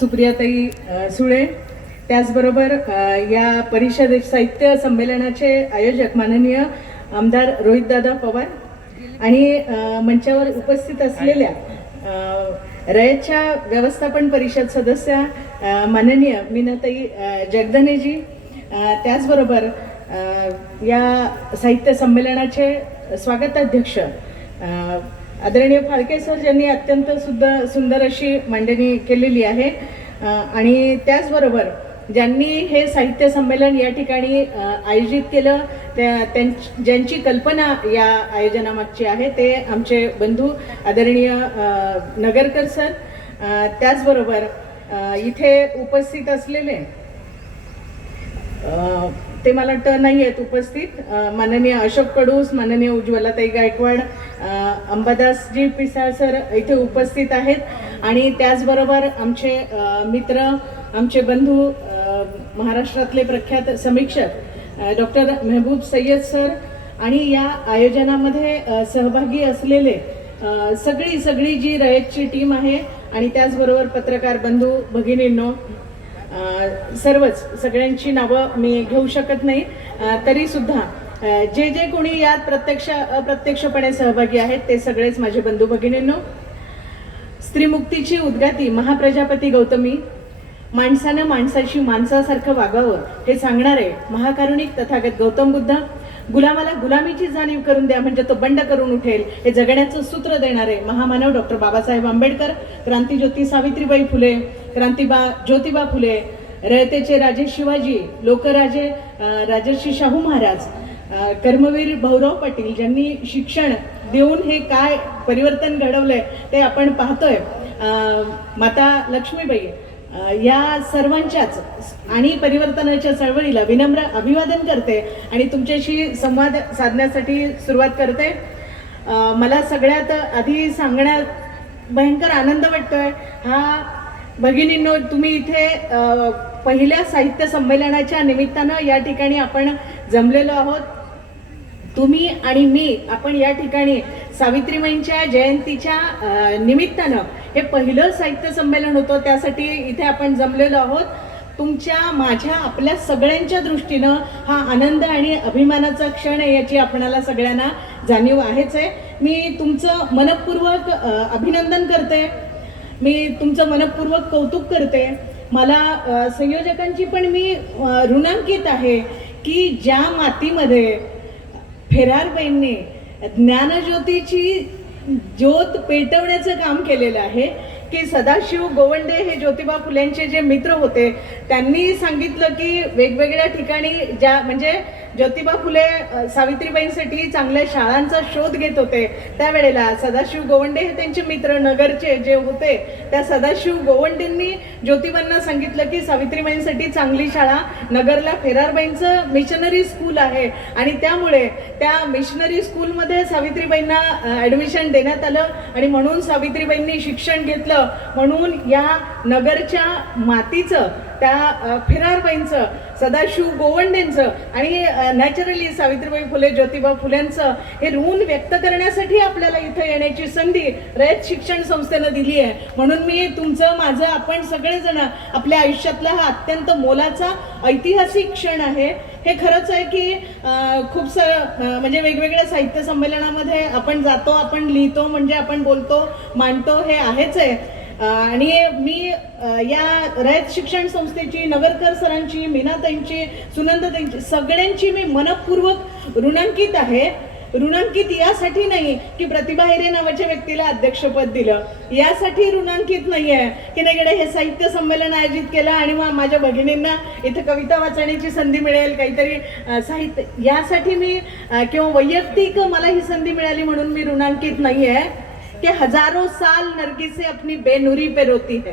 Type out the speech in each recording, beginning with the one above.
सुप्रियाताई सुळे, त्याचबरोबर या परिषद साहित्य संमेलनाचे आयोजक माननीय आमदार रोहितदादा पवार आणि मंचावर उपस्थित असलेल्या रयतच्या व्यवस्थापन परिषद सदस्य माननीय मीनाताई जगधनेजी, त्याचबरोबर या साहित्य संमेलनाचे स्वागताध्यक्ष आदरणीय फाळके सर ज्यांनी अत्यंत सुंदर अशी मांडणी केलेली आहे आणि त्याचबरोबर ज्यांनी हे साहित्य संमेलन या ठिकाणी आयोजित केलं ज्यांची कल्पना या आयोजनामागची आहे ते आमचे बंधू आदरणीय नगरकर सर, त्याचबरोबर इथे उपस्थित असलेले ते मला वाटतं नाही आहेत उपस्थित माननीय अशोक कडूस, माननीय उज्ज्वलाताई गायकवाड, अंबादासजी पिसाळ सर इथे उपस्थित आहेत आणि त्याचबरोबर आमचे मित्र, आमचे बंधू महाराष्ट्रातले प्रख्यात समीक्षक डॉक्टर मेहबूब सय्यद सर आणि या आयोजनामध्ये सहभागी असलेले सगळी जी रयतची टीम आहे आणि त्याचबरोबर पत्रकार बंधू भगिनींनो, सगळ्यांची नावं मी घेऊ शकत नाही, तरी सुद्धा जे कोणी यात प्रत्यक्ष अप्रत्यक्षपणे सहभागी आहेत ते सगळेच माझे बंधू भगिनींनो, स्त्रीमुक्तीची उद्गाती महाप्रजापती गौतमी, माणसानं माणसाशी माणसासारखं वागावं हे सांगणारे महाकारुणिक तथागत गौतम बुद्ध, गुलामाला गुलामीची जाणीव करून द्या म्हणजे तो बंड करून उठेल हे जगण्याचं सूत्र देणारे महामानव डॉक्टर बाबासाहेब आंबेडकर, क्रांतीज्योती सावित्रीबाई फुले, क्रांतीबा ज्योतिबा फुले, रयतेचे राजे शिवाजी, लोकराजे राजर्षी शाहू महाराज, कर्मवीर भाऊराव पाटील ज्यांनी शिक्षण देऊन हे काय परिवर्तन घडवलंय ते आपण पाहतोय, माता लक्ष्मीबाई, या सर्वांच्याच आणि परिवर्तनाच्या चळवळीला विनम्र अभिवादन करते आणि तुमच्याशी संवाद साधण्यासाठी सुरुवात करते. मला सगळ्यात आधी सांगण्यात भयंकर आनंद वाटतोय. भगिनींनो, तुम्ही इथे पहिल्या साहित्य संमेलनाच्या निमित्तानं या ठिकाणी आपण जमलेलो आहोत. तुम्ही आणि मी आपण या ठिकाणी सावित्रीबाईंच्या जयंतीच्या निमित्तानं हे पहिलं साहित्य संमेलन होतं, त्यासाठी इथे आपण जमलेलो आहोत. तुमच्या, माझ्या, आपल्या सगळ्यांच्या दृष्टीनं हा आनंद आणि अभिमानाचा क्षण आहे याची आपणाला सगळ्यांना जाणीव आहेच आहे. मी तुमचं मनपूर्वक अभिनंदन करते, मी तुमचं मनपूर्वक कौतुक करते. मला संयोजकांची पण मी ऋणांकित आहे की ज्या मातीमध्ये फेरारबाईंनी ज्ञानज्योतीची ज्योत पेटवण्याचं काम केलेलं आहे की सदाशिव गोवंडे हे ज्योतिबा फुलेंचे जे मित्र होते त्यांनी सांगितलं की वेगवेगळ्या ठिकाणी ज्या म्हणजे ज्योतिबा फुले सावित्रीबाईंसाठी चांगल्या शाळांचा शोध घेत होते, त्यावेळेला सदाशिव गोवंडे हे त्यांचे मित्र नगरचे जे होते त्या सदाशिव गोवंडेंनी ज्योतिबांना सांगितलं की सावित्रीबाईंसाठी चांगली शाळा नगरला फेरारबाईंचं मिशनरी स्कूल आहे आणि त्यामुळे त्या मिशनरी स्कूलमध्ये सावित्रीबाईंना ॲडमिशन देण्यात आलं आणि म्हणून सावित्रीबाईंनी शिक्षण घेतलं. म्हणून या नगरच्या मातीचं, त्या फेरारबाईंचं, सदाशिव गोवंडेंचं आणि नॅचरली सावित्रीबाई फुले ज्योतिबा फुल्यांचं हे ऋण व्यक्त करण्यासाठी आपल्याला इथं येण्याची संधी रयत शिक्षण संस्थेनं दिली आहे. म्हणून मी तुमचं, माझं, आपण सगळेजण आपल्या आयुष्यातला हा अत्यंत मोलाचा ऐतिहासिक क्षण आहे. हे खरंच आहे की खूप म्हणजे वेगवेगळ्या साहित्य संमेलनामध्ये आपण जातो, आपण लिहितो, म्हणजे आपण बोलतो, मांडतो, हे आहेच आहे. आणि मी या रयत शिक्षण संस्थेची, नगरकर सरांची, मीनाताईंची, सुनंदाताईंची, सगळ्यांची मी मनपूर्वक ऋणांकित आहे. ऋणांकित यासाठी नाही की प्रतिभा हिरे नावाच्या व्यक्तीला अध्यक्षपद दिलं, यासाठी ऋणांकित नाही आहे की नाही हे साहित्य संमेलन आयोजित केलं आणि मग माझ्या भगिनींना इथं कविता वाचण्याची संधी मिळेल, काहीतरी साहित्य, यासाठी मी किंवा वैयक्तिक मला ही संधी मिळाली म्हणून मी ऋणांकित नाही आहे कि हजारों साल नरगिसें अपनी बेनूरी पे रोती है,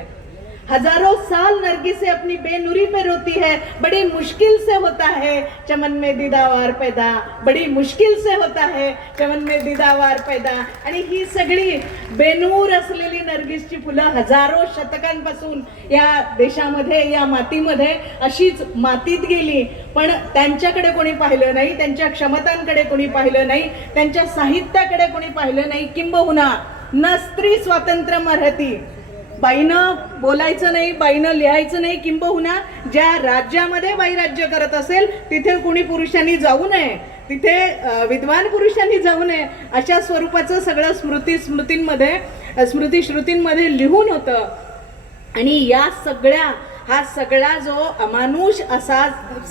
हजारों साल नरगिसें अपनी बेनूरी पे रोती है, बड़ी मुश्किल से होता है चमन में दीदावार पैदा, बड़ी मुश्किल से होता है चमन में दीदावार पैदा. आणि ही सगळी बेनूर असलेली नरगिसची फुलं हजारो शतकांपासून या देशामध्ये, या मातीमध्ये अशीच मातीत गेली, पण त्यांच्याकडे कोणी पाहिलं नाही, त्यांच्या क्षमतांकडे कोणी पाहिलं नाही, त्यांच्या साहित्याकडे कोणी पाहिलं नाही. किंबहुना न स्त्री स्वातंत्र्य मरहती बाईनं बोलायचं नाही, बाईनं लिहायचं नाही, किंबहुना ज्या राज्यामध्ये बाई राज्य करत असेल तिथे कुणी पुरुषांनी जाऊ नये, तिथे विद्वान पुरुषांनी जाऊ नये, अशा स्वरूपाचं सगळं स्मृती श्रुतींमध्ये लिहून होतं. आणि हा सगळा जो अमानुष असा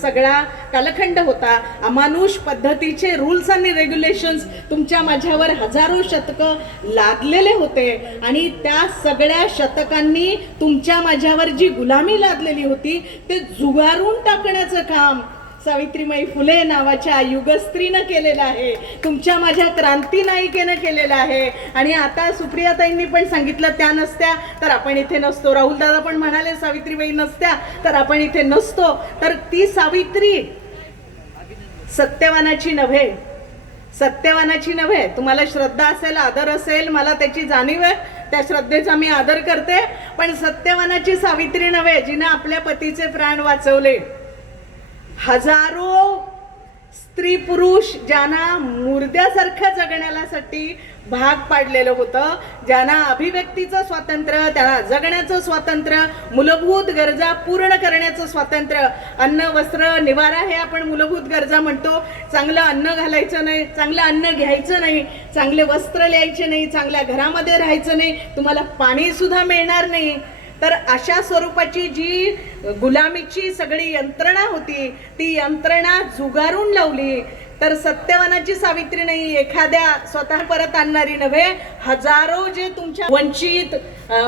सगळा कालखंड होता, अमानुष पद्धतीचे रूल्स आणि रेग्युलेशन्स तुमच्या माझ्यावर हजारो शतकं लादलेले होते. आणि त्या सगळ्या शतकांनी तुमच्या माझ्यावर जी गुलामी लादलेली होती ते जुगारून टाकण्याचं काम सावित्रीबाई फुले नावाच्या युगस्त्रीनं केलेलं आहे, तुमच्या माझ्या क्रांती नायिकेनं केलेलं आहे. आणि आता सुप्रियाताईंनी पण सांगितलं, त्या नसत्या तर आपण इथे नसतो. राहुल दादा पण म्हणाले सावित्रीबाई नसत्या तर आपण इथे नसतो. तर ती सावित्री सत्यवानाची नव्हे. तुम्हाला श्रद्धा असेल, आदर असेल, मला त्याची जाणीव आहे, त्या श्रद्धेचा मी आदर करते, पण सत्यवानाची सावित्री नव्हे जिने आपल्या पतीचे प्राण वाचवले. हजारो स्त्री पुरुष ज्यांना मुर्द्यासारखं जगण्यासाठी भाग पाडलेलं होतं, ज्यांना अभिव्यक्तीचं स्वातंत्र्य, त्यांना जगण्याचं स्वातंत्र्य, मूलभूत गरजा पूर्ण करण्याचं स्वातंत्र्य, अन्न वस्त्र निवारा हे आपण मूलभूत गरजा म्हणतो. चांगलं अन्न घालायचं नाही, चांगलं अन्न घ्यायचं नाही, चांगले वस्त्र लिहायचे नाही, चांगल्या घरामध्ये राहायचं नाही, तुम्हाला पाणी सुद्धा मिळणार नाही. तर अशा स्वरूपाची जी गुलामीची सगळी यंत्रणा होती ती यंत्रणा जुगारून लावली. तर सत्यवानाची सावित्री नाही, एखाद्या स्वतः परत आणणारी नव्हे, हजारो जे तुमच्या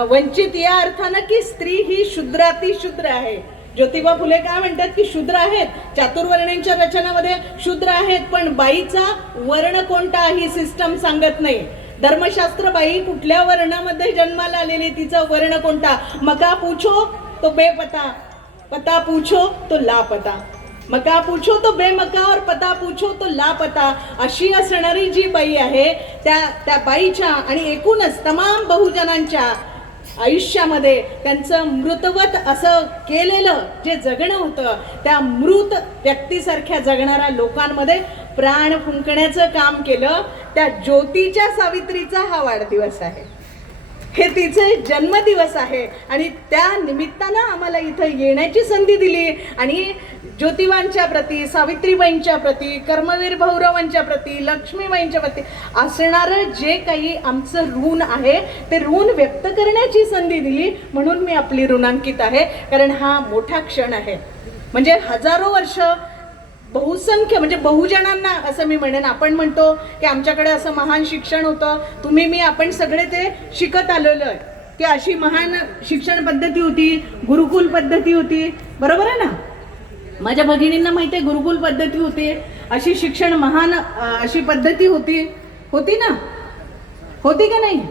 वंचित या अर्थानं की स्त्री ही शूद्रातिशूद्र आहे. ज्योतिबा फुले काय म्हणतात की शूद्र आहेत, चातुर्वर्ण्यांच्या रचनामध्ये शूद्र आहेत, पण बाईचा वर्ण कोणता ही सिस्टम सांगत नाही. धर्मशास्त्र बाई कुठल्या वर्णामध्ये जन्माला आलेली, तिचा वर्ण कोणता. मका पूछो तो बेपता, पता पूछो तो लापता, मका पूछो तो बेमका और पता पूछो तो लापता. अशी असणारी जी बाई आहे त्या बाईच्या आणि एकूणच तमाम बहुजनांच्या आयुष्यामध्ये त्यांचं मृतवत असं केलेलं जे जगणं होतं, त्या मृत व्यक्तीसारख्या जगणाऱ्या लोकांमध्ये प्राण फुंकण्याचं काम केलं. त्या ज्योतीच्या सावित्रीचा हा वाढदिवस आहे, हे तिचे जन्मदिवस आहे. आणि त्या निमित्तानं आम्हाला इथं येण्याची संधी दिली. आणि ज्योतिबांच्या प्रती, सावित्रीबाईंच्या प्रती, कर्मवीर भाऊरावांच्या प्रती, लक्ष्मीबाईंच्या प्रती असणारं जे काही आमचं ऋण आहे ते ऋण व्यक्त करण्याची संधी दिली. म्हणून मी आपली ऋणांकित आहे, कारण हा मोठा क्षण आहे. म्हणजे हजारो वर्ष बहुसंख्य म्हणजे बहुजनांना असं मी म्हणेन. आपण म्हणतो की आमच्याकडे असं महान शिक्षण होतं, तुम्ही मी आपण सगळे ते शिकत आलेलो आहे की अशी महान शिक्षण पद्धती होती, गुरुकुल पद्धती होती, बरोबर आहे ना. माझ्या भगिनींना माहिती आहे गुरुकुल पद्धती होती, अशी शिक्षण महान अशी पद्धती होती ना, होती का नाही.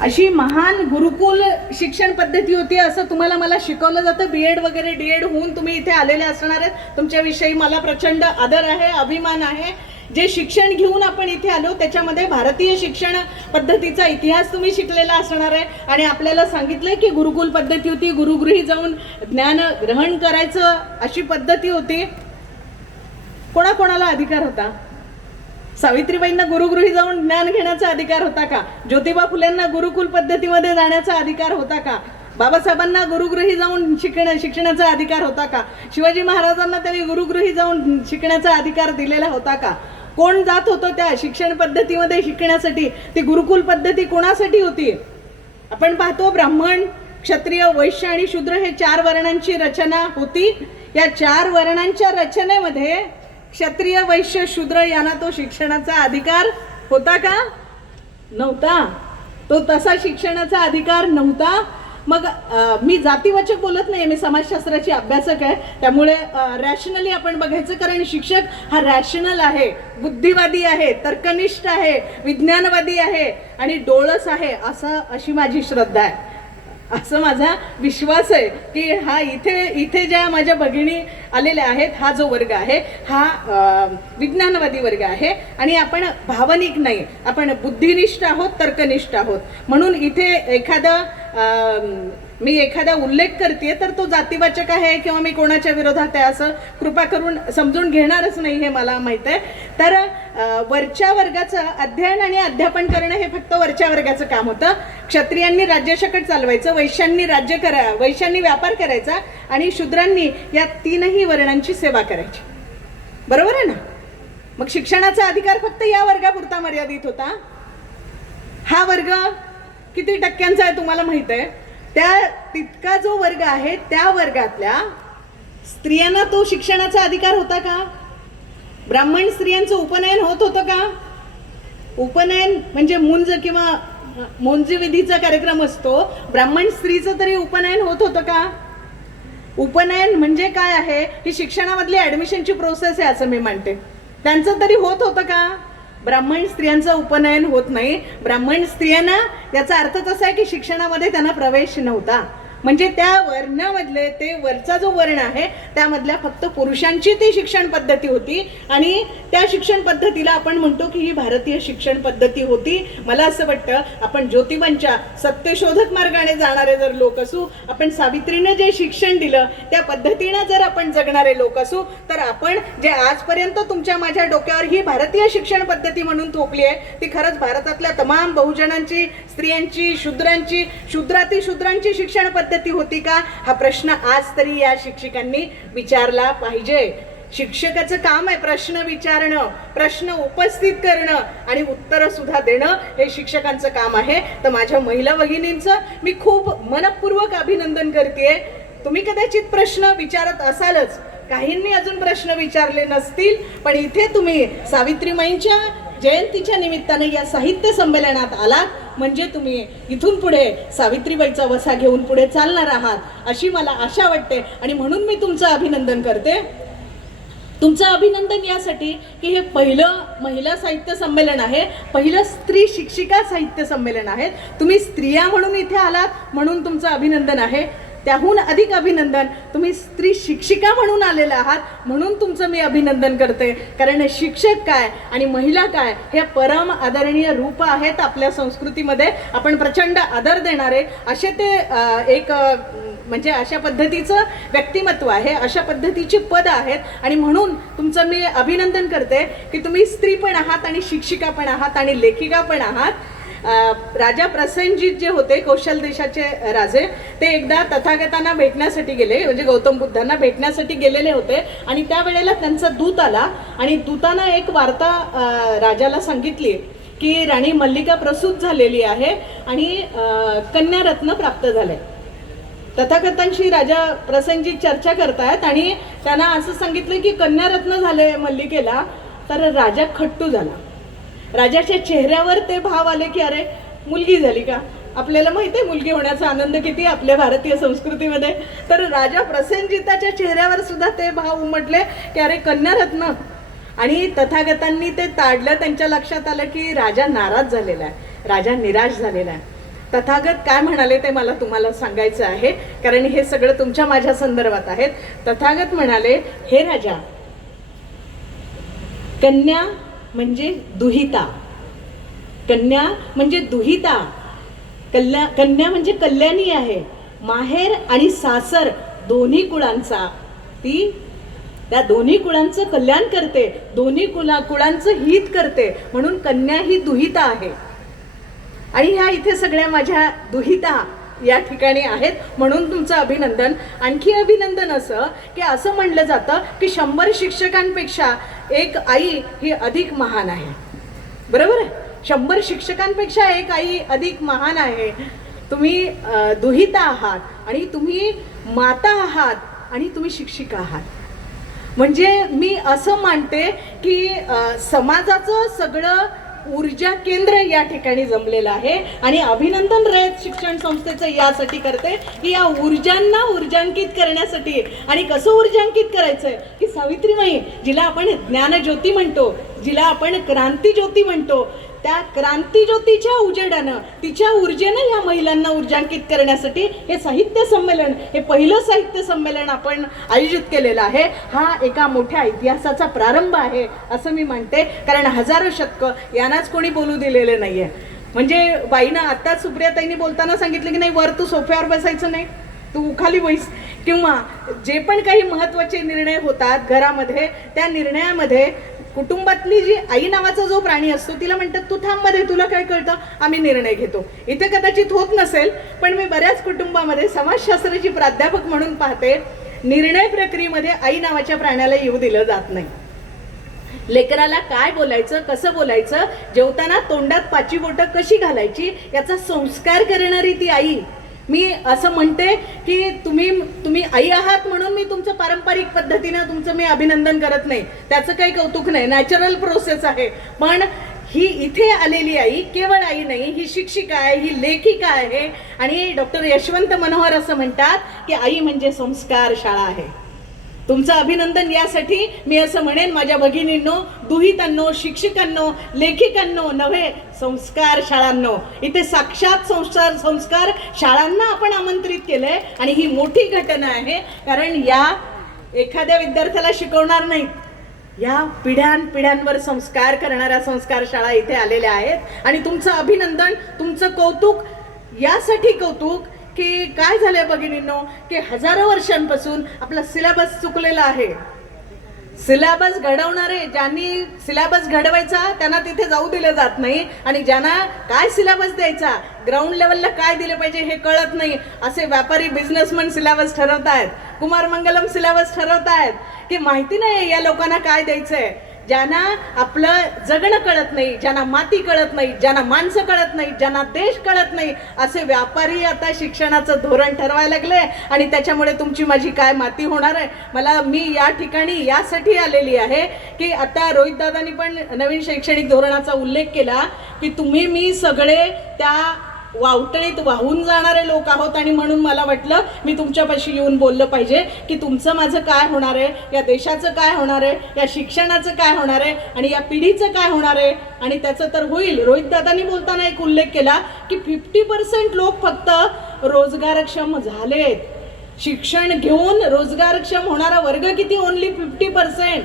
अशी महान गुरुकुल शिक्षण पद्धती होती असं तुम्हाला मला शिकवलं जातं. BEd वगैरे DEd होऊन तुम्ही इथे आलेले असणार आहेत, तुमच्याविषयी मला प्रचंड आदर आहे, अभिमान आहे. जे शिक्षण घेऊन आपण इथे आलो त्याच्यामध्ये भारतीय शिक्षण पद्धतीचा इतिहास तुम्ही शिकलेला असणार आहे. आणि आपल्याला सांगितलंय की गुरुकुल पद्धती होती, गुरुगृही जाऊन ज्ञान ग्रहण करायचं अशी पद्धती होती. कोणाकोणाला अधिकार होता. सावित्रीबाईंना गुरुगृही जाऊन ज्ञान घेण्याचा अधिकार होता का. ज्योतिबा फुलेंना गुरुकुल पद्धतीमध्ये जाण्याचा अधिकार होता का. बाबासाहेबांना गुरुगृही जाऊन शिक्षणाचा अधिकार होता का. शिवाजी महाराजांना त्यांनी गुरुगृही जाऊन शिकण्याचा अधिकार दिलेला होता का. कोण जात होतं त्या शिक्षण पद्धतीमध्ये शिकण्यासाठी. ती गुरुकुल पद्धती कोणासाठी होती. आपण पाहतो ब्राह्मण, क्षत्रिय, वैश्य आणि शूद्र हे 4 वर्णांची रचना होती. या 4 वर्णांच्या रचनेमध्ये क्षत्रिय, वैश्य, शूद्र यांना तो शिक्षणाचा अधिकार होता का. नव्हता. तो तसा शिक्षणाचा अधिकार नव्हता. मग मी जातीवाचक बोलत नाही, मी समाजशास्त्राची अभ्यासक आहे, त्यामुळे रॅशनली आपण बघायचं. कारण शिक्षक हा रॅशनल आहे, बुद्धिवादी आहे, तर्कनिष्ठ आहे, विज्ञानवादी आहे आणि डोळस आहे अशी माझी श्रद्धा आहे, असं माझा विश्वास आहे की हा इथे ज्या माझ्या भगिनी आलेल्या आहेत, हा जो वर्ग आहे हा विज्ञानवादी वर्ग आहे. आणि आपण भावनिक नाही, आपण बुद्धिनिष्ठ आहोत, तर्कनिष्ठ आहोत. म्हणून इथे मी एखादा उल्लेख करते तर तो जातीवाचक आहे किंवा मी कोणाच्या विरोधात आहे असं कृपा करून समजून घेणारच नाही, हे मला माहीत आहे. तर वरच्या वर्गाचं अध्ययन आणि अध्यापन करणं हे फक्त वरच्या वर्गाचं काम होतं. क्षत्रियांनी राज्यशकट चालवायचं, वैश्यांनी व्यापार करायचा आणि शूद्रांनी या तीनही वर्णांची सेवा करायची. बरोबर आहे ना? मग शिक्षणाचा अधिकार फक्त या वर्गापुरता मर्यादित होता. हा वर्ग किती टक्क्यांचा आहे तुम्हाला माहित आहे? तितका जो वर्ग आहे त्या वर्गातल्या स्त्रियांना तो शिक्षणाचा अधिकार होता का? ब्राह्मण स्त्रियांचं उपनयन होत होतं का? उपनयन म्हणजे मुंज किंवा मोंजी विधीचा कार्यक्रम असतो, ब्राह्मण स्त्रीचं तरी उपनयन होत होतं का? उपनयन म्हणजे काय आहे? ही शिक्षणामधली ऍडमिशनची प्रोसेस आहे असं मी म्हणते. त्यांचं तरी होत होतं का? ब्राह्मण स्त्रियांचं उपनयन होत नाही. ब्राह्मण स्त्रियांना याचा अर्थच असा आहे की शिक्षणामध्ये त्यांना प्रवेश नव्हता. म्हणजे त्या वर्णामधले ते वरचा जो वर्ण आहे त्यामधल्या फक्त पुरुषांची ती शिक्षण पद्धती होती आणि त्या शिक्षण पद्धतीला आपण म्हणतो की ही भारतीय शिक्षण पद्धती होती. मला असं वाटतं आपण ज्योतिबांच्या सत्यशोधक मार्गाने जाणारे जर लोक असू, आपण सावित्रीनं जे शिक्षण दिलं त्या पद्धतीनं जर आपण जगणारे लोक असू, तर आपण जे आजपर्यंत तुमच्या माझ्या डोक्यावर ही भारतीय शिक्षण पद्धती म्हणून थोपली आहे ती खरंच भारतातल्या तमाम बहुजनांची, स्त्रियांची, शूद्राती-शूद्रांची शिक्षण पद्धती होती का? हा प्रश्न आज तरी या शिक्षकांनी विचारला पाहिजे. शिक्षकाचं काम आहे प्रश्न विचारणं, प्रश्न उपस्थित करणं आणि उत्तरं सुद्धा देणं हे शिक्षकांचं काम आहे. तर माझ्या महिला भगिनींचं मी खूप मनपूर्वक अभिनंदन करते. तुम्ही कदाचित प्रश्न विचारत असालच, काहींनी अजून प्रश्न विचारले नसतील, पण इथे तुम्ही सावित्रीमाईंच्या जयंतीच्या निमित्ताने या साहित्य संमेलनात आलात म्हणजे तुम्ही इथून पुढे सावित्रीबाईचा वसा घेऊन पुढे चालणार आहात अशी मला आशा वाटते आणि म्हणून मी तुमचं अभिनंदन करते. तुमचं अभिनंदन यासाठी की हे पहिलं महिला साहित्य संमेलन आहे, पहिलं स्त्री शिक्षिका साहित्य संमेलन आहे. तुम्ही स्त्रिया म्हणून इथे आलात म्हणून तुमचं अभिनंदन आहे. त्याहून अधिक अभिनंदन तुम्ही स्त्री शिक्षिका म्हणून आलेला आहात म्हणून तुमचं मी अभिनंदन करते. कारण शिक्षक काय आणि महिला काय हे परम आदरणीय रूप आहेत आपल्या संस्कृतीमध्ये. आपण प्रचंड आदर देणारे असे ते एक म्हणजे अशा पद्धतीचं व्यक्तिमत्व आहे, अशा पद्धतीची पद आहेत आणि म्हणून तुमचं मी अभिनंदन करते की तुम्ही स्त्री पण आहात आणि शिक्षिका पण आहात आणि लेखिका पण आहात. राजा प्रसेनजीत जे होते कौशल देशाचे राजे, ते एकदा तथागतांना भेटण्यासाठी गेले, म्हणजे गौतम बुद्धांना भेटण्यासाठी गेलेले होते आणि त्यावेळेला त्यांचा दूत आला आणि दूतानं एक वार्ता राजाला सांगितली की राणी मल्लिका प्रसूत झालेली आहे आणि कन्यारत्न प्राप्त झाले. तथागतांशी राजा प्रसेनजीत चर्चा करतायत आणि त्यांना असं सांगितलं की कन्यारत्न झाले मल्लिकेला. तर राजा खट्टू झाला. राजाच्या चेहऱ्यावर ते भाव आले की अरे मुलगी झाली का? आपल्याला माहिती आहे मुलगी होण्याचा आनंद किती आपल्या भारतीय संस्कृतीमध्ये. तर राजा प्रसेनजिताच्या चेहऱ्यावर सुद्धा ते भाव उमटले की अरे कन्यारत्न. आणि तथागतांनी ते ताडलं. त्यांच्या लक्षात आलं की राजा नाराज झालेला आहे, राजा निराश झालेला आहे. तथागत काय म्हणाले ते मला तुम्हाला सांगायचं आहे कारण हे सगळं तुमच्या माझ्या संदर्भात आहेत. तथागत म्हणाले, हे राजा, कन्या म्हणजे दुहिता, कन्या म्हणजे दुहिता, कन्या म्हणजे कल्याणी आहे. माहेर आणि सासर दोन्ही कुळांचा, ती त्या दोन्ही कुळांचं कल्याण करते, दोन्ही कुळांचं हित करते म्हणून कन्या ही दुहिता आहे. आणि ह्या इथे सगळ्या माझ्या दुहिता या ठिकाणी आहेत म्हणून तुमचं अभिनंदन. आणखी अभिनंदन असं की असं म्हणलं जातं की 100 शिक्षकांपेक्षा एक आई ही अधिक महान आहे. बरोबर आहे? 100 शिक्षकांपेक्षा एक आई अधिक महान आहे. तुम्ही दुहिता आहात आणि तुम्ही माता आहात आणि तुम्ही शिक्षिका आहात. म्हणजे मी असं मानते की समाजाचं सगळं ऊर्जा केंद्र या ठिकाणी जमलेलं आहे आणि अभिनंदन रयत शिक्षण संस्थेचं यासाठी करते की या ऊर्जांना ऊर्जांकित करण्यासाठी. आणि कसं ऊर्जांकित करायचंय की सावित्रीमाई जिला आपण ज्ञानज्योती म्हणतो, जिला आपण क्रांतीज्योती म्हणतो, त्या क्रांतीज्योतीच्या उजेडानं तिच्या ऊर्जेनं या महिलांना ऊर्जांकित करण्यासाठी हे साहित्य संमेलन, हे पहिलं साहित्य संमेलन आपण आयोजित केलेलं आहे. हा एका मोठ्या इतिहासाचा प्रारंभ आहे असं मी म्हणते. कारण हजारो शतकं यांनाच कोणी बोलू दिलेले नाहीये. म्हणजे बाईनं आत्ताच सुप्रियाताईंनी बोलताना सांगितलं की नाही वर तू सोफ्यावर बसायचं नाही, तू खाली बैस. किंवा जे पण काही महत्त्वाचे निर्णय होतात घरामध्ये त्या निर्णयामध्ये कुटुंबातली जी आई नावाचा जो प्राणी असतो तिला म्हणतात तू थांब मध्ये, तुला काय कळतं, आम्ही निर्णय घेतो. इथे कदाचित होत नसेल, पण मी बऱ्याच कुटुंबामध्ये समाजशास्त्राची प्राध्यापक म्हणून पाहते, निर्णय प्रक्रियेमध्ये आई नावाच्या प्राण्याला येऊ दिलं जात नाही. लेकराला काय बोलायचं, कसं बोलायचं, जेवताना तोंडात पाची बोटं कशी घालायची याचा संस्कार करणारी ती आई. मी असं म्हणते की तुम्ही आई आहात म्हणून मी तुमचं पारंपरिक पद्धतीनं तुमचं मी अभिनंदन करत नाही, त्याचं काही कौतुक नाही, नॅचरल प्रोसेस आहे. पण ही इथे आलेली आई केवळ आई नाही, ही शिक्षिका आहे, ही लेखिका आहे. आणि डॉक्टर यशवंत मनोहर असं म्हणतात की आई म्हणजे संस्कार शाळा आहे. तुमचं अभिनंदन यासाठी मी असं म्हणेन, माझ्या भगिनींनो, दुहितांनो, शिक्षकांनो, लेखिकांनो, नव्हे संस्कार शाळांनो, इथे साक्षात संस्कार शाळांना आपण आमंत्रित केलंय. आणि ही मोठी घटना आहे, कारण या एखाद्या विद्यार्थ्याला शिकवणार नाहीत, या पिढ्यानपिढ्यांवर संस्कार करणाऱ्या संस्कार शाळा इथे आलेल्या आहेत. आणि तुमचं अभिनंदन, तुमचं कौतुक, यासाठी कौतुक की काय झालंय भगिनींनो, की हजारो वर्षांपासून आपला सिलेबस चुकलेला आहे. सिलेबस घडवणारे, ज्यांनी सिलेबस घडवायचा त्यांना तिथे जाऊ दिलं जात नाही, आणि ज्यांना काय सिलेबस द्यायचा, ग्राउंड लेवलला काय दिलं पाहिजे हे कळत नाही, असे व्यापारी businessman syllabus ठरवतायत, Kumar Mangalam syllabus ठरवतायत, की माहिती नाही या लोकांना काय द्यायचंय. ज्यांना आपलं जगणं कळत नाही, ज्यांना माती कळत नाही, ज्यांना माणसं कळत नाही, ज्यांना देश कळत नाही, असे व्यापारी आता शिक्षणाचं धोरण ठरवायला लागले. आणि त्याच्यामुळे तुमची माझी काय माती होणार आहे. मी या ठिकाणी यासाठी आलेली आहे की आता रोहितदादांनी पण नवीन शैक्षणिक धोरणाचा उल्लेख केला की तुम्ही मी सगळे त्या वावटळीत वाहून जाणारे लोक आहोत. आणि म्हणून मला वाटलं मी तुमच्यापाशी येऊन बोललं पाहिजे की तुमचं माझं काय होणार आहे, या देशाचं काय होणार आहे, या शिक्षणाचं काय होणार आहे, आणि या पिढीचं काय होणार आहे. आणि त्याचं तर होईल. रोहितदादांनी बोलताना एक उल्लेख केला की 50% लोक फक्त रोजगारक्षम झालेत. शिक्षण घेऊन रोजगारक्षम होणारा वर्ग किती? ओनली 50%.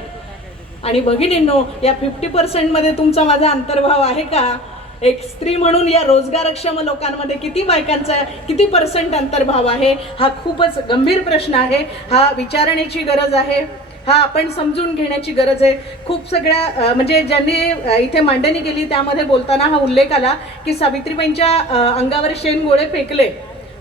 आणि भगिनींनो, या 50% मध्ये तुमचा माझा अंतर्भाव आहे का? एक स्त्री म्हणून या रोजगारक्षम लोकांमध्ये किती बायकांचा, किती % अंतर्भाव आहे? हा खूपच गंभीर प्रश्न आहे. हा विचारण्याची गरज आहे, हा आपण समजून घेण्याची गरज आहे. खूप सगळ्या म्हणजे ज्यांनी इथे मांडणी केली त्यामध्ये बोलताना हा उल्लेख आला की सावित्रीबाईंच्या अंगावर शेणगोळे फेकले.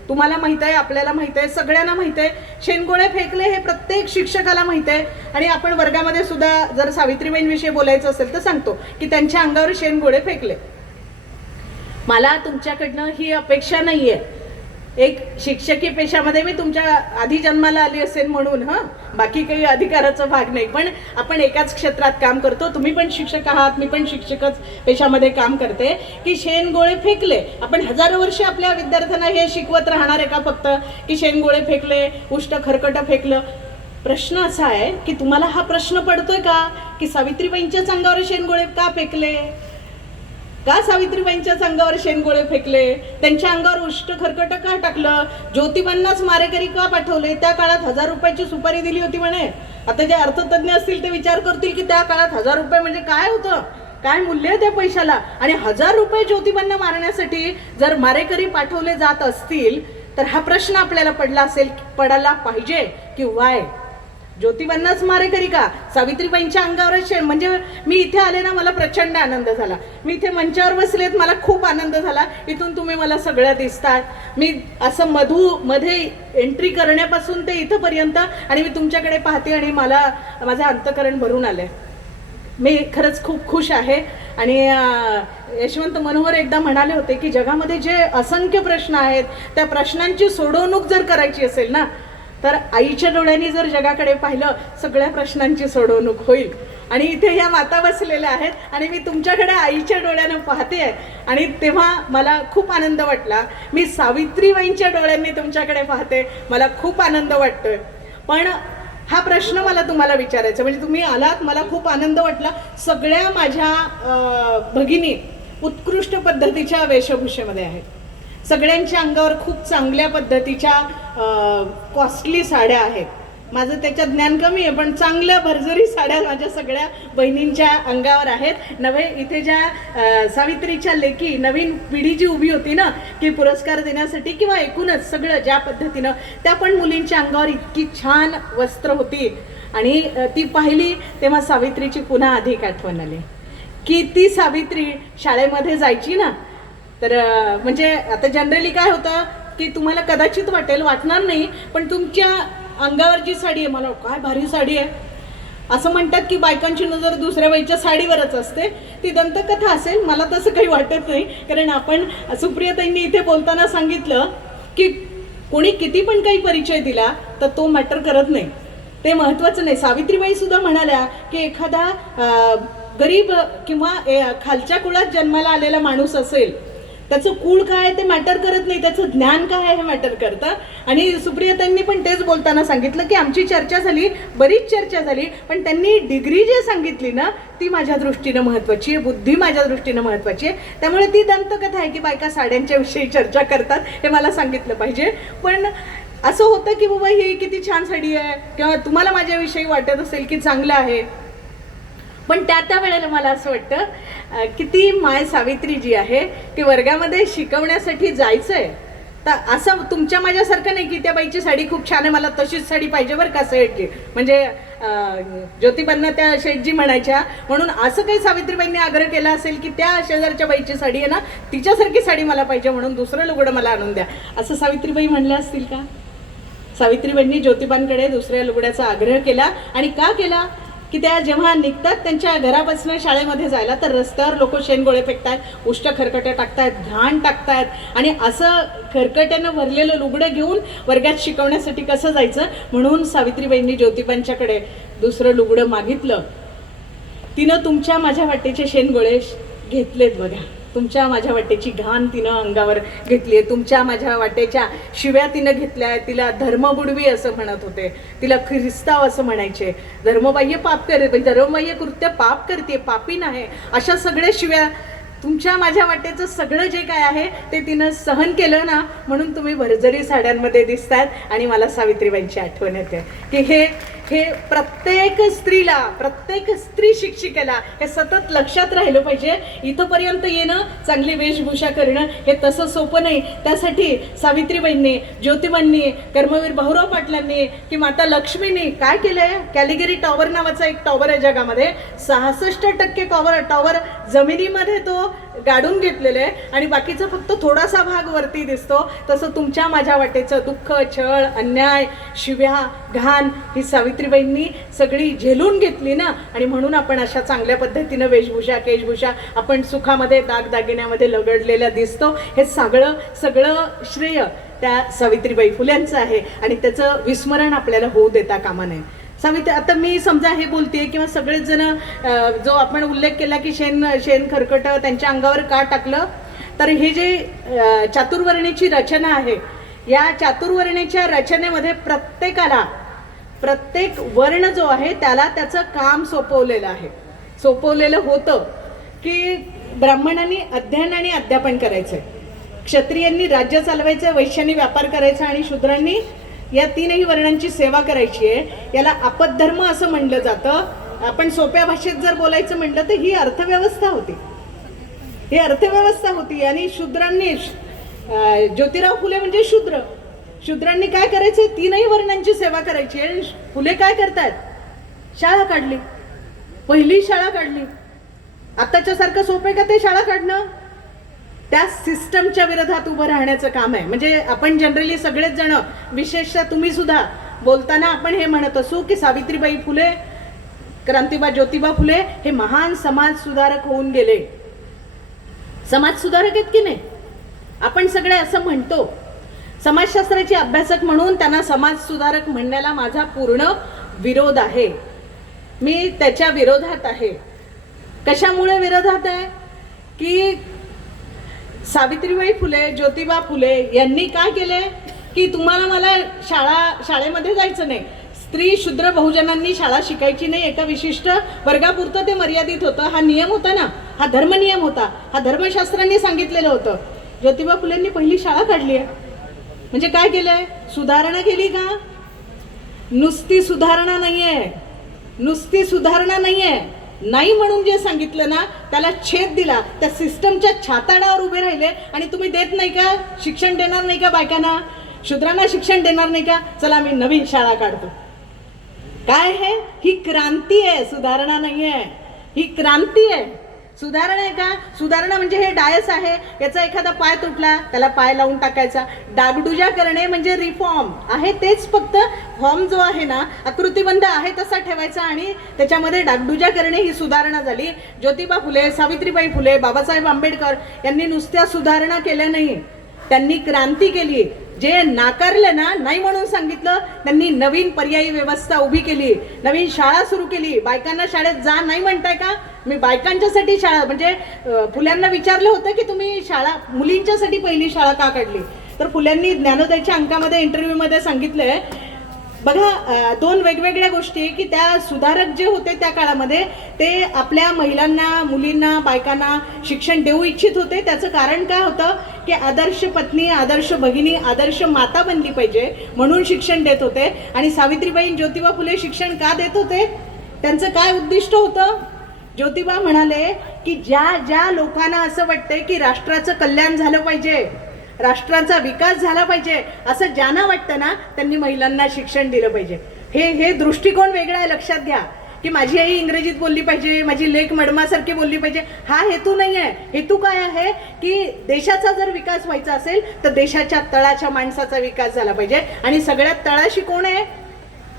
तुम्हाला माहित आहे, आपल्याला माहित आहे, सगळ्यांना माहित आहे, शेणगोळे फेकले हे प्रत्येक शिक्षकाला माहित आहे. आणि आपण वर्गामध्ये सुद्धा जर सावित्रीबाईंविषयी बोलायचं असेल तर सांगतो की त्यांच्या अंगावर शेणगोळे फेकले. मला तुमच्याकडनं ही अपेक्षा नाहीये. एक शिक्षकी पेशामध्ये मी तुमच्या आधी जन्माला आली असेल म्हणून, बाकी काही अधिकाराचा भाग नाही, पण आपण एकाच क्षेत्रात काम करतो. तुम्ही पण शिक्षक आहात, मी पण शिक्षकच पेशामध्ये काम करते. की शेणगोळे फेकले, आपण हजारो वर्ष आपल्या विद्यार्थ्यांना हे शिकवत राहणार आहे का फक्त की शेणगोळे फेकले, उष्ट खरकटं फेकलं? प्रश्न असा आहे की तुम्हाला हा प्रश्न पडतोय का की सावित्रीबाईंच्याच अंगावर शेणगोळे का फेकले? का सावित्रीबाईंच्याच अंगावर शेणगोळे फेकले? त्यांच्या अंगावर उष्ट खरकट का टाकलं? ज्योतिबांनाच मारेकरी का पाठवले? त्या काळात 1000 रुपयाची सुपारी दिली होती म्हणे. आता जे अर्थतज्ञ असतील ते विचार करतील की त्या काळात 1000 रुपये म्हणजे काय होतं, काय मूल्य आहे त्या पैशाला. आणि 1000 रुपये ज्योतिबांना मारण्यासाठी जर मारेकरी पाठवले जात असतील तर हा प्रश्न आपल्याला पडायला पाहिजे की वाय ज्योतिबांनाच मारेकरी का? सावित्रीबाईंच्या अंगावरच शेण. म्हणजे मी इथे आले ना, मला प्रचंड आनंद झाला. मी इथे मंचावर बसलेत, मला खूप आनंद झाला. इथून तुम्ही मला सगळ्या दिसतात. मी असं मध्ये एंट्री करण्यापासून ते इथंपर्यंत आणि मी तुमच्याकडे पाहते आणि मला माझं अंतःकरण भरून आलंय. मी खरंच खूप खुश आहे. आणि यशवंत मनोहर एकदा म्हणाले होते की जगामध्ये जे असंख्य प्रश्न आहेत त्या प्रश्नांची सोडवणूक जर करायची असेल ना, तर आईच्या डोळ्यांनी जर जगाकडे पाहिलं, सगळ्या प्रश्नांची सोडवणूक होईल. आणि इथे ह्या माता बसलेल्या आहेत आणि मी तुमच्याकडे आईच्या डोळ्यानं पाहते आहे आणि तेव्हा मला खूप आनंद वाटला. मी सावित्रीबाईंच्या डोळ्यांनी तुमच्याकडे पाहते, मला खूप आनंद वाटतोय. पण हा प्रश्न मला तुम्हाला विचारायचा, म्हणजे तुम्ही आलात, मला खूप आनंद वाटला. सगळ्या माझ्या भगिनी उत्कृष्ट पद्धतीच्या वेशभूषेमध्ये आहेत. सगळ्यांच्या अंगावर खूप चांगल्या पद्धतीच्या कॉस्टली साड्या आहेत. माझं त्याच्यात ज्ञान कमी आहे, पण चांगल्या भरजरी साड्या माझ्या सगळ्या बहिणींच्या अंगावर आहेत. नव्हे इथे ज्या सावित्रीच्या लेकी नवीन पिढी जी उभी होती ना की पुरस्कार देण्यासाठी किंवा एकूणच सगळं ज्या पद्धतीनं, त्या पण मुलींच्या अंगावर इतकी छान वस्त्र होती आणि ती पाहिली तेव्हा सावित्रीची पुन्हा अधिक आठवण आली की ती सावित्री शाळेमध्ये जायची ना, तर म्हणजे आता जनरली काय होतं की तुम्हाला कदाचित वाटणार नाही, पण तुमच्या अंगावर जी साडी आहे, मला काय भारी साडी आहे असं म्हणतात की बायकांची नजर दुसऱ्या बाईच्या साडीवरच असते. ती दंतकथा असेल, मला तसं काही वाटत नाही. कारण आपण सुप्रियाताईंनी इथे बोलताना सांगितलं की कोणी किती पण काही परिचय दिला तर तो मॅटर करत नाही, ते महत्त्वाचं नाही. सावित्रीबाई सुद्धा म्हणाल्या की एखादा गरीब किंवा खालच्या कुळात जन्माला आलेला माणूस असेल, त्याचं कुळ काय ते मॅटर करत नाही, त्याचं ज्ञान काय आहे हे मॅटर करतं. आणि सुप्रियाताईंनी पण तेच बोलताना सांगितलं की आमची चर्चा झाली, बरीच चर्चा झाली, पण त्यांनी डिग्री जे सांगितली ना ती माझ्या दृष्टीनं महत्त्वाची आहे, बुद्धी माझ्या दृष्टीनं महत्त्वाची आहे. त्यामुळे ती दंतकथा आहे की बायका साड्यांच्या विषयी चर्चा करतात हे मला सांगितलं पाहिजे. पण असं होतं की बाबा ही किती छान साडी आहे किंवा तुम्हाला माझ्याविषयी वाटत असेल की चांगलं आहे, पण त्या वेळेला मला असं वाटतं की ती माय सावित्री जी आहे ती वर्गामध्ये शिकवण्यासाठी जायचं आहे. तर असं तुमच्या माझ्यासारखं नाही की त्या बाईची साडी खूप छान आहे, मला तशीच साडी पाहिजे बरं का शेठजी, म्हणजे ज्योतिबांना त्या शेठजी म्हणायच्या, म्हणून असं काही सावित्रीबाईंनी आग्रह केला असेल की त्या शेजारच्या बाईची साडी आहे ना तिच्यासारखी साडी मला पाहिजे म्हणून दुसरं लुगडं मला आणून द्या, असं सावित्रीबाई म्हणल्या असतील का? सावित्रीबाईंनी ज्योतिबांकडे दुसऱ्या लुगड्याचा आग्रह केला. आणि का केला की त्या जेव्हा निघतात त्यांच्या घरापासून शाळेमध्ये जायला तर रस्त्यावर लोक शेणगोळे फेकतायत, उष्ट खरकट्या टाकतायत, घाण टाकतायत, आणि असं खरकट्यानं भरलेलं लुगडं घेऊन वर्गात शिकवण्यासाठी कसं जायचं, म्हणून सावित्रीबाईंनी ज्योतिबांच्याकडे दुसरं लुगडं मागितलं. तिनं तुमच्या माझ्या वाटेचे शेणगोळे घेतलेत बघा, तुमच्या माझ्या वाटेची घाण तिनं अंगावर घेतली आहे, तुमच्या माझ्या वाटेच्या शिव्या तिनं घेतल्या आहेत. तिला धर्मबुडवी असं म्हणत होते, तिला ख्रिस्ताव असं म्हणायचे, धर्मबाह्य पाप करते, धर्मबाह्य कृत्य पाप करते, पापीन आहे, अशा सगळ्या शिव्या. तुमच्या माझ्या वाटेचं सगळं जे काय आहे ते तिनं सहन केलं ना, म्हणून तुम्ही भरजरी साड्यांमध्ये दिसतायत. आणि मला सावित्रीबाईंची आठवण येते की हे प्रत्येक स्त्रीला, प्रत्येक स्त्री शिक्षिकेला हे सतत लक्षात राहिलं पाहिजे. इथंपर्यंत येणं, चांगली वेशभूषा करणं हे तसं सोपं नाही. त्यासाठी सावित्रीबाईंनी, ज्योतिबांनी, कर्मवीर भाऊराव पाटलांनी की माता लक्ष्मींनी काय केलंय, कॅलिगरी टॉवर नावाचा एक टॉवर आहे जगामध्ये, 66% टॉवर जमिनीमध्ये तो गाडून घेतलेलं आहे आणि बाकीचा फक्त थोडासा भाग वरती दिसतो. तसं तुमच्या माझ्या वाटेचं दुःख, छळ, अन्याय, शिव्या, घाण ही सावित्रीबाईंनी सगळी झेलून घेतली ना, आणि म्हणून आपण अशा चांगल्या पद्धतीनं वेशभूषा, केशभूषा, आपण सुखामध्ये, दागदागिन्यामध्ये लगडलेल्या दिसतो. हे सगळं श्रेय त्या सावित्रीबाई फुल्यांचं आहे आणि त्याचं विस्मरण आपल्याला होऊ देता कामा नये. आता मी समजा हे बोलते किंवा सगळेच जण जो आपण उल्लेख केला की शेण खरकट त्यांच्या अंगावर का टाकलं, तर हे जे चातुर्वर्णीची रचना आहे, या चातुर्वर्णीच्या रचनेमध्ये प्रत्येक वर्ण जो आहे त्याला त्याचं काम सोपवलेलं होतं की ब्राह्मणांनी अध्ययन आणि अध्यापन करायचंय, क्षत्रियांनी राज्य चालवायचं, वैश्यांनी व्यापार करायचा आणि शूद्रांनी या तीनही वर्णांची सेवा करायची आहे. याला आपद्धर्म असं म्हणलं जातं. आपण सोप्या भाषेत जर बोलायचं म्हटलं तर ही अर्थव्यवस्था होती. आणि शूद्रांनी, ज्योतिराव फुले म्हणजे शूद्रांनी काय करायचं, तीनही वर्णांची सेवा करायची आहे. फुले काय करतायत, शाळा काढली, पहिली शाळा काढली. आताच्या सारखं सोपं आहे का ते शाळा काढणं? त्या सिस्टमच्या विरोधात उभं राहण्याचं काम आहे. म्हणजे आपण जनरली सगळेच जण, विशेषतः तुम्ही सुद्धा बोलताना आपण हे म्हणत असू की सावित्रीबाई फुले, क्रांतिबा ज्योतिबा फुले हे महान समाज सुधारक होऊन गेले. समाज सुधारक आहेत की नाही? आपण सगळे असं म्हणतो. समाजशास्त्राचे अभ्यासक म्हणून त्यांना समाज सुधारक म्हणण्याला माझा पूर्ण विरोध आहे. मी त्याच्या विरोधात आहे. कशामुळे विरोधात आहे की सावित्रीबाई फुले, ज्योतिबा फुले यांनी काय केले की तुम्हाला मला शाळेमध्ये जायचं नाही, स्त्री शूद्र बहुजनांनी शाळा शिकायची नाही, एका विशिष्ट वर्गापुरतं ते मर्यादित होतं. हा नियम होता ना, हा धर्मनियम होता, हा धर्मशास्त्रांनी सांगितलेलं होतं. ज्योतिबा फुलेंनी पहिली शाळा काढली आहे. म्हणजे काय केलंय, सुधारणा केली का नुसती सुधारणा नाहीये, नुसती सुधारणा नाहीये. नाही म्हणून जे सांगितलं ना त्याला छेद दिला, त्या सिस्टमच्या छाताडावर उभे राहिले आणि तुम्ही देत नाही का? शिक्षण देणार नाही का बायकांना? शूद्रांना शिक्षण देणार नाही का? चला मी नवीन शाळा काढतो. काय आहे ही? क्रांती आहे, सुधारणा नाही आहे. ही क्रांती आहे. सुधारणा आहे का? सुधारणा म्हणजे हे डायस आहे, याचा एखादा पाय तुटला त्याला पाय लावून टाकायचा. डागडुजा करणे म्हणजे रिफॉर्म आहे. तेच फक्त फॉर्म जो आहे ना आकृतिबंध आहे तसा ठेवायचा आणि त्याच्यामध्ये डागडुजा करणे ही सुधारणा झाली. ज्योतिबा फुले, सावित्रीबाई फुले, बाबासाहेब आंबेडकर यांनी नुसत्या सुधारणा केल्या नाही, त्यांनी क्रांती केली. जे नाकारलं ना, नाही म्हणून सांगितलं, त्यांनी नवीन पर्यायी व्यवस्था उभी केली, नवीन शाळा सुरू केली. बायकांना शाळेत जा नाही म्हणताय का? मी बायकांच्यासाठी शाळा म्हणजे फुल्यांना विचारलं होतं की तुम्ही शाळा मुलींच्यासाठी पहिली शाळा का काढली? तर फुल्यांनी ज्ञानोदयच्या अंकामध्ये इंटरव्ह्यूमध्ये सांगितलंय बघा, दोन वेगवेगळ्या गोष्टी की त्या सुधारक जे होते त्या काळामध्ये ते आपल्या महिलांना, मुलींना, बायकांना शिक्षण देऊ इच्छित होते. त्याचं कारण काय होतं की आदर्श पत्नी, आदर्श भगिनी, आदर्श माता बनली पाहिजे म्हणून शिक्षण देत होते. आणि सावित्रीबाई, ज्योतिबा फुले शिक्षण का देत होते? त्यांचं काय उद्दिष्ट होतं? ज्योतिबा म्हणाले की ज्या ज्या लोकांना असं वाटतंय की राष्ट्राचं कल्याण झालं पाहिजे, राष्ट्राचा विकास झाला पाहिजे असं ज्यांना वाटतं ना त्यांनी महिलांना शिक्षण दिलं पाहिजे. हे दृष्टिकोन वेगळा आहे, लक्षात घ्या. की माझी आई इंग्रजीत बोलली पाहिजे, माझी लेक मडमासारखी बोलली पाहिजे, हा हेतू नाही आहे. हेतू काय आहे की देशाचा जर विकास व्हायचा असेल तर देशाच्या तळाच्या माणसाचा विकास झाला पाहिजे. आणि सगळ्यात तळाशी कोण आहे?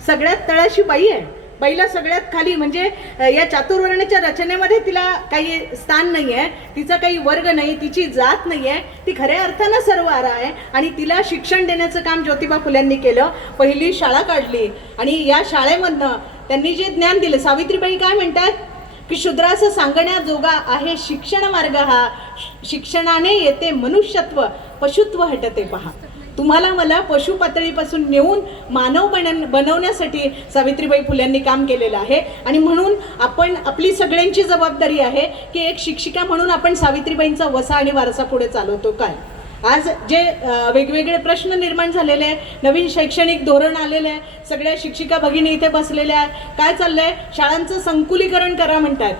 सगळ्यात तळाशी बाई आहे. बाईला सगळ्यात खाली म्हणजे या चातुर्वर्ण्याच्या रचनेमध्ये तिला काही स्थान नाही आहे, तिचा काही वर्ग नाही, तिची जात नाही आहे, ती खऱ्या अर्थानं सर्वहारा आहे. आणि तिला शिक्षण देण्याचं काम ज्योतिबा फुल्यांनी केलं. पहिली शाळा काढली आणि या शाळेमधनं त्यांनी जे ज्ञान दिलं. सावित्रीबाई काय म्हणतात की शूद्रास सांगण्याजोगा आहे शिक्षण मार्ग हा, शिक्षणाने येते मनुष्यत्व, पशुत्व हटते पहा. तुम्हाला मला पशु पातळीपासून नेऊन मानव बनवण्यासाठी सावित्रीबाई फुल्यांनी काम केलेलं आहे. आणि म्हणून आपण, आपली सगळ्यांची जबाबदारी आहे की एक शिक्षिका म्हणून आपण सावित्रीबाईंचा वसा आणि वारसा पुढे चालवतो काय. आज जे वेगवेगळे प्रश्न निर्माण झालेले आहे, नवीन शैक्षणिक धोरण आलेलं आहे, सगळ्या शिक्षिका भगिनी इथे बसलेल्या आहेत. काय चाललंय? शाळांचं संकुलीकरण करा म्हणतात,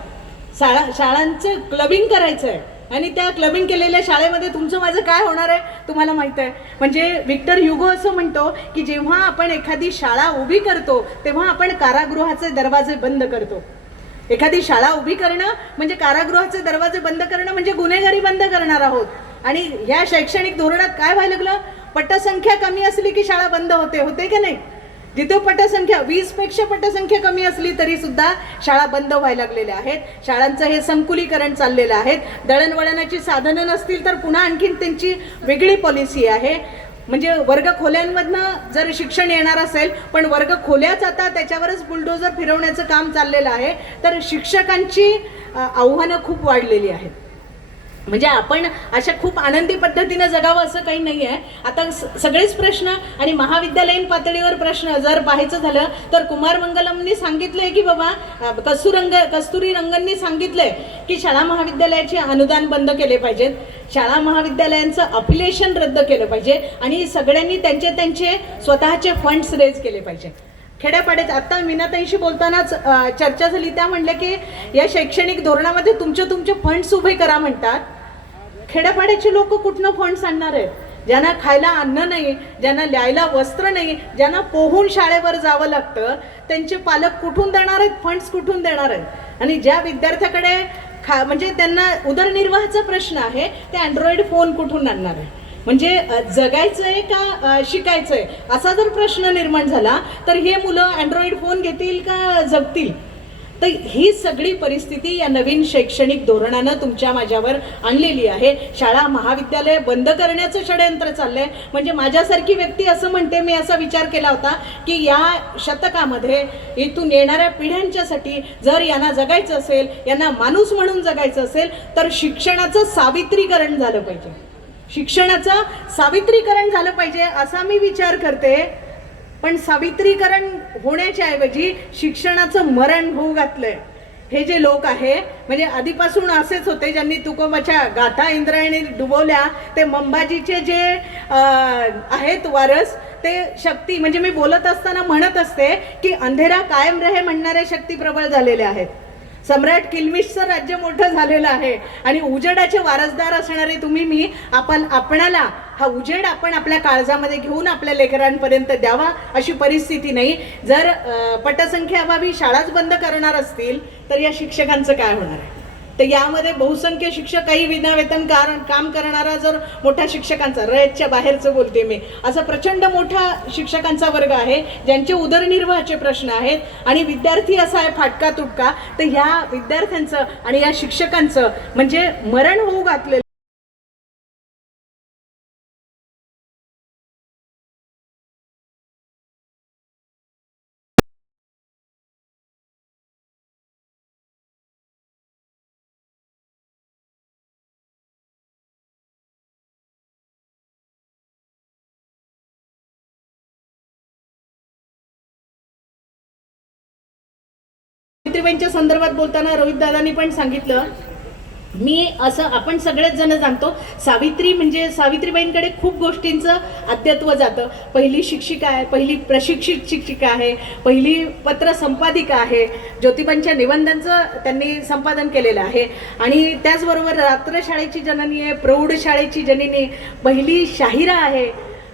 शाळांचं क्लबिंग करायचं आहे. आणि त्या क्लबिंग केलेल्या शाळेमध्ये तुमचं माझं काय होणार आहे तुम्हाला माहित आहे. म्हणजे विक्टर ह्युगो असं म्हणतो की जेव्हा आपण एखादी शाळा उभी करतो तेव्हा आपण कारागृहाचे दरवाजे बंद करतो. एखादी शाळा उभी करणं म्हणजे कारागृहाचे दरवाजे बंद करणं म्हणजे गुन्हेगारी बंद करणार आहोत. आणि या शैक्षणिक धोरणात काय व्हायला लागलं? पटसंख्या कमी असली की शाळा बंद होते की नाही? जिथे पटसंख्या 20 पेक्षा पटसंख्या कमी असली तरी सुद्धा शाळा बंद व्हायला लागलेल्या आहेत. शाळांचं हे संकुलीकरण चाललेलं आहे. दळणवळणाची साधनं नसतील तर पुन्हा आणखीन त्यांची वेगळी पॉलिसी आहे. म्हणजे वर्ग खोल्यांमधनं जर शिक्षण येणार असेल पण वर्ग खोल्याच आता त्याच्यावरच बुलडोजर फिरवण्याचं काम चाललेलं आहे. तर शिक्षकांची आव्हानं खूप वाढलेली आहेत. म्हणजे आपण अशा खूप आनंदी पद्धतीने जगावं असं काही नाही आहे. आता सगळेच प्रश्न आणि महाविद्यालयीन पातळीवर प्रश्न जर पाहायचं झालं तर कुमार मंगलमनी सांगितलंय की बाबा कस्तुरी रंगननी सांगितलंय की शाळा महाविद्यालयाचे अनुदान बंद केले पाहिजेत, शाळा महाविद्यालयांचं अफिलिएशन रद्द केलं पाहिजे आणि सगळ्यांनी त्यांचे स्वतःचे फंड्स रेज केले पाहिजे. खेड्यापाड्यात आता मीनाताईंशी बोलतानाच चर्चा झाली, त्या म्हणल्या की या शैक्षणिक धोरणामध्ये तुमचे फंड्स उभे करा म्हणतात. खेड्यापाड्याचे लोक कुठनं फंड्स आणणार आहेत? ज्यांना खायला अन्न नाही, ज्यांना लिहायला वस्त्र नाही, ज्यांना पोहून शाळेवर जावं लागतं त्यांचे पालक कुठून देणार आहेत? फंड्स कुठून देणार आहेत? आणि ज्या विद्यार्थ्याकडे म्हणजे त्यांना उदरनिर्वाहाचा प्रश्न आहे ते अँड्रॉइड फोन कुठून आणणार आहे? म्हणजे जगायचंय का शिकायचंय असा जर प्रश्न निर्माण झाला तर हे मुलं अँड्रॉइड फोन घेतील का जगतील? तर ही सगळी परिस्थिती या नवीन शैक्षणिक धोरणानं तुमच्या माझ्यावर आणलेली आहे. शाळा महाविद्यालय बंद करण्याचं षडयंत्र चाललंय. म्हणजे माझ्यासारखी व्यक्ती असं म्हणते, मी असा विचार केला होता की या शतकामध्ये इथून येणाऱ्या पिढ्यांच्यासाठी जर यांना जगायचं असेल, यांना माणूस म्हणून जगायचं असेल तर शिक्षणाचं सावित्रीकरण झालं पाहिजे. शिक्षणाचं सावित्रीकरण झालं पाहिजे असा मी विचार करते. पण सावित्रीकरण होण्याच्या ऐवजी शिक्षणाचं मरण होऊ घातलंय. हे जे लोक आहे म्हणजे आधीपासून असेच होते, ज्यांनी तुकोबाच्या गाथा इंद्रायणी डुबवल्या, ते मंबाजीचे जे आहेत वारस ते शक्ती म्हणजे मी बोलत असताना म्हणत असते की अंधेरा कायम रहे म्हणणारे शक्ती प्रबळ झालेले आहेत. सम्राट किल्मिशचं राज्य मोठं झालेलं आहे आणि उजेडाचे वारसदार असणारे तुम्ही मी आपणाला हा उजेड आपण आपल्या काळजामध्ये घेऊन आपल्या लेकरांपर्यंत द्यावा अशी परिस्थिती नाही. जर पटसंख्येअभावी शाळाच बंद करणार असतील तर या शिक्षकांचं काय होणार आहे? तर यामध्ये बहुसंख्य शिक्षक, काही विनावेतन काम करणारा जर मोठा शिक्षकांचा, रयतच्या बाहेरचं बोलते मी, असा प्रचंड मोठा शिक्षकांचा वर्ग आहे ज्यांचे उदरनिर्वाहाचे प्रश्न आहेत आणि विद्यार्थी असा आहे फाटका तुटका. तर ह्या विद्यार्थ्यांचं आणि या शिक्षकांचं म्हणजे मरण होऊ घातलेलं. सावित्रीबाईंच्या संदर्भात बोलताना रोहित दादांनी पण सांगितलं, मी असं आपण सगळेच जण जाणतो सावित्री म्हणजे सावित्रीबाईंकडे खूप गोष्टींचं अद्यत्व जातं. पहिली शिक्षिका आहे, पहिली प्रशिक्षित शिक्षिका आहे, पहिली पत्र संपादिका आहे, ज्योतिबांच्या निबंधांचं त्यांनी संपादन केलेलं आहे आणि त्याचबरोबर रात्रशाळेची जननी आहे, प्रौढशाळेची जननी, पहिली शाहिरा आहे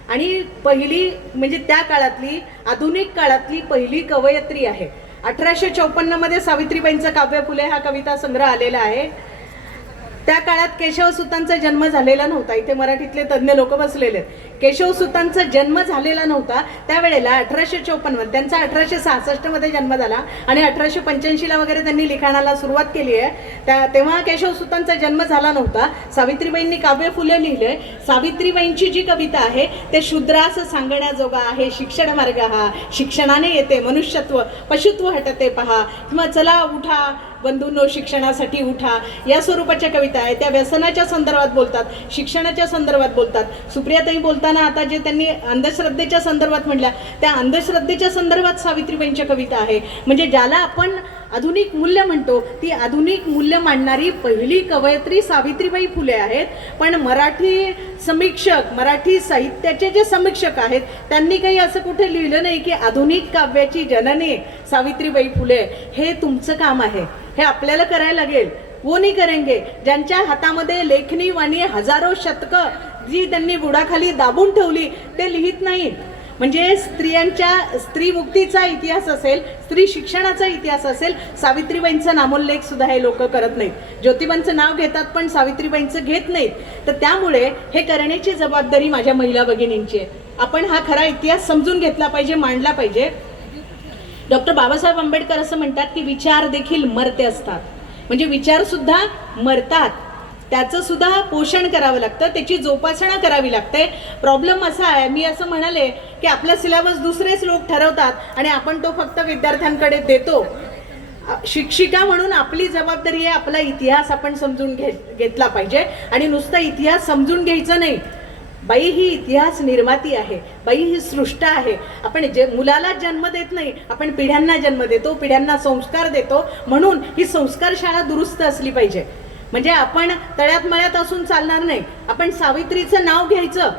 आणि पहिली म्हणजे त्या काळातली आधुनिक काळातली पहिली कवयित्री आहे. 1854 मध्ये सावित्रीबाईंचा काव्य फुले हा कविता संग्रह आलेला आहे. त्या काळात केशवसुतांचा जन्म झालेला नव्हता. इथे मराठीतले तज्ज्ञ लोक बसलेले आहेत. केशवसुतांचा जन्म झालेला नव्हता त्यावेळेला 1854 मध्ये, त्यांचा 1866 मध्ये जन्म झाला आणि 1885 वगैरे त्यांनी लिखाणाला सुरुवात केली आहे. तेव्हा केशवसुतांचा जन्म झाला नव्हता. सावित्रीबाईंनी काव्य फुले लिहिले. सावित्रीबाईंची जी कविता आहे ते शूद्रास सांगण्याजोगा आहे, शिक्षण मार्ग हा शिक्षणाने येते मनुष्यत्व, पशुत्व हटते पहा, किंवा चला उठा बंधूंनो शिक्षणासाठी उठा, या स्वरूपाच्या कविता आहे. त्या व्यसनाच्या संदर्भात बोलतात, शिक्षणाच्या संदर्भात बोलतात. सुप्रियाताई बोलताना आता जे त्यांनी अंधश्रद्धेच्या संदर्भात म्हटल्या, त्या अंधश्रद्धेच्या संदर्भात सावित्रीबाईंच्या कविता आहे. म्हणजे ज्याला आपण आधुनिक मूल्य म्हणतो ती आधुनिक मूल्य मांडणारी पहिली कवयित्री सावित्रीबाई फुले आहेत. पण मराठी समीक्षक, मराठी साहित्याचे जे समीक्षक आहेत त्यांनी काही असं कुठे लिहिलं नाही की आधुनिक काव्याची जननी सावित्रीबाई फुले. हे तुमचं काम आहे, हे आपल्याला करायला लागेल. वो नाही करेंगे ज्यांच्या हातामध्ये लेखणी वाणी हजारो शतकं जी त्यांनी बुडाखाली दाबून ठेवली ते लिहित नाहीत. म्हणजे स्त्री मुक्तीचा इतिहास असेल, स्त्री शिक्षणाचा इतिहास असेल, सावित्रीबाईंचा नामोल्लेख सुद्धा हे लोक करत नाहीत. ज्योतिबांचं नाव घेतात पण सावित्रीबाईंचं घेत नाहीत. तर त्यामुळे हे करण्याची जबाबदारी माझ्या महिला भगिनींची आहे. आपण हा खरा इतिहास समजून घेतला पाहिजे, मांडला पाहिजे. डॉक्टर बाबासाहेब आंबेडकर असं म्हणतात की विचार देखील मरते असतात. म्हणजे विचार सुद्धा मरतात, त्याचं सुद्धा पोषण करावं लागतं, त्याची जोपासना करावी लागते. प्रॉब्लेम असा आहे, मी असं म्हणाले की आपला सिलेबस दुसरेच लोक ठरवतात आणि आपण तो फक्त विद्यार्थ्यांकडे देतो. शिक्षिका म्हणून आपली जबाबदारी आहे, आपला इतिहास आपण समजून घेतला पाहिजे. आणि नुसता इतिहास समजून घ्यायचा नाही, बाई ही इतिहास निर्माती आहे, बाई ही सृष्ट आहे. आपण मुलाला जन्म देत नाही, आपण पिढ्यांना जन्म देतो, पिढ्यांना संस्कार देतो. म्हणून ही संस्कार शाळा दुरुस्त असली पाहिजे. म्हणजे आपण तळ्यात मळ्यात असून चालणार नाही. आपण सावित्रीचं नाव घ्यायचं,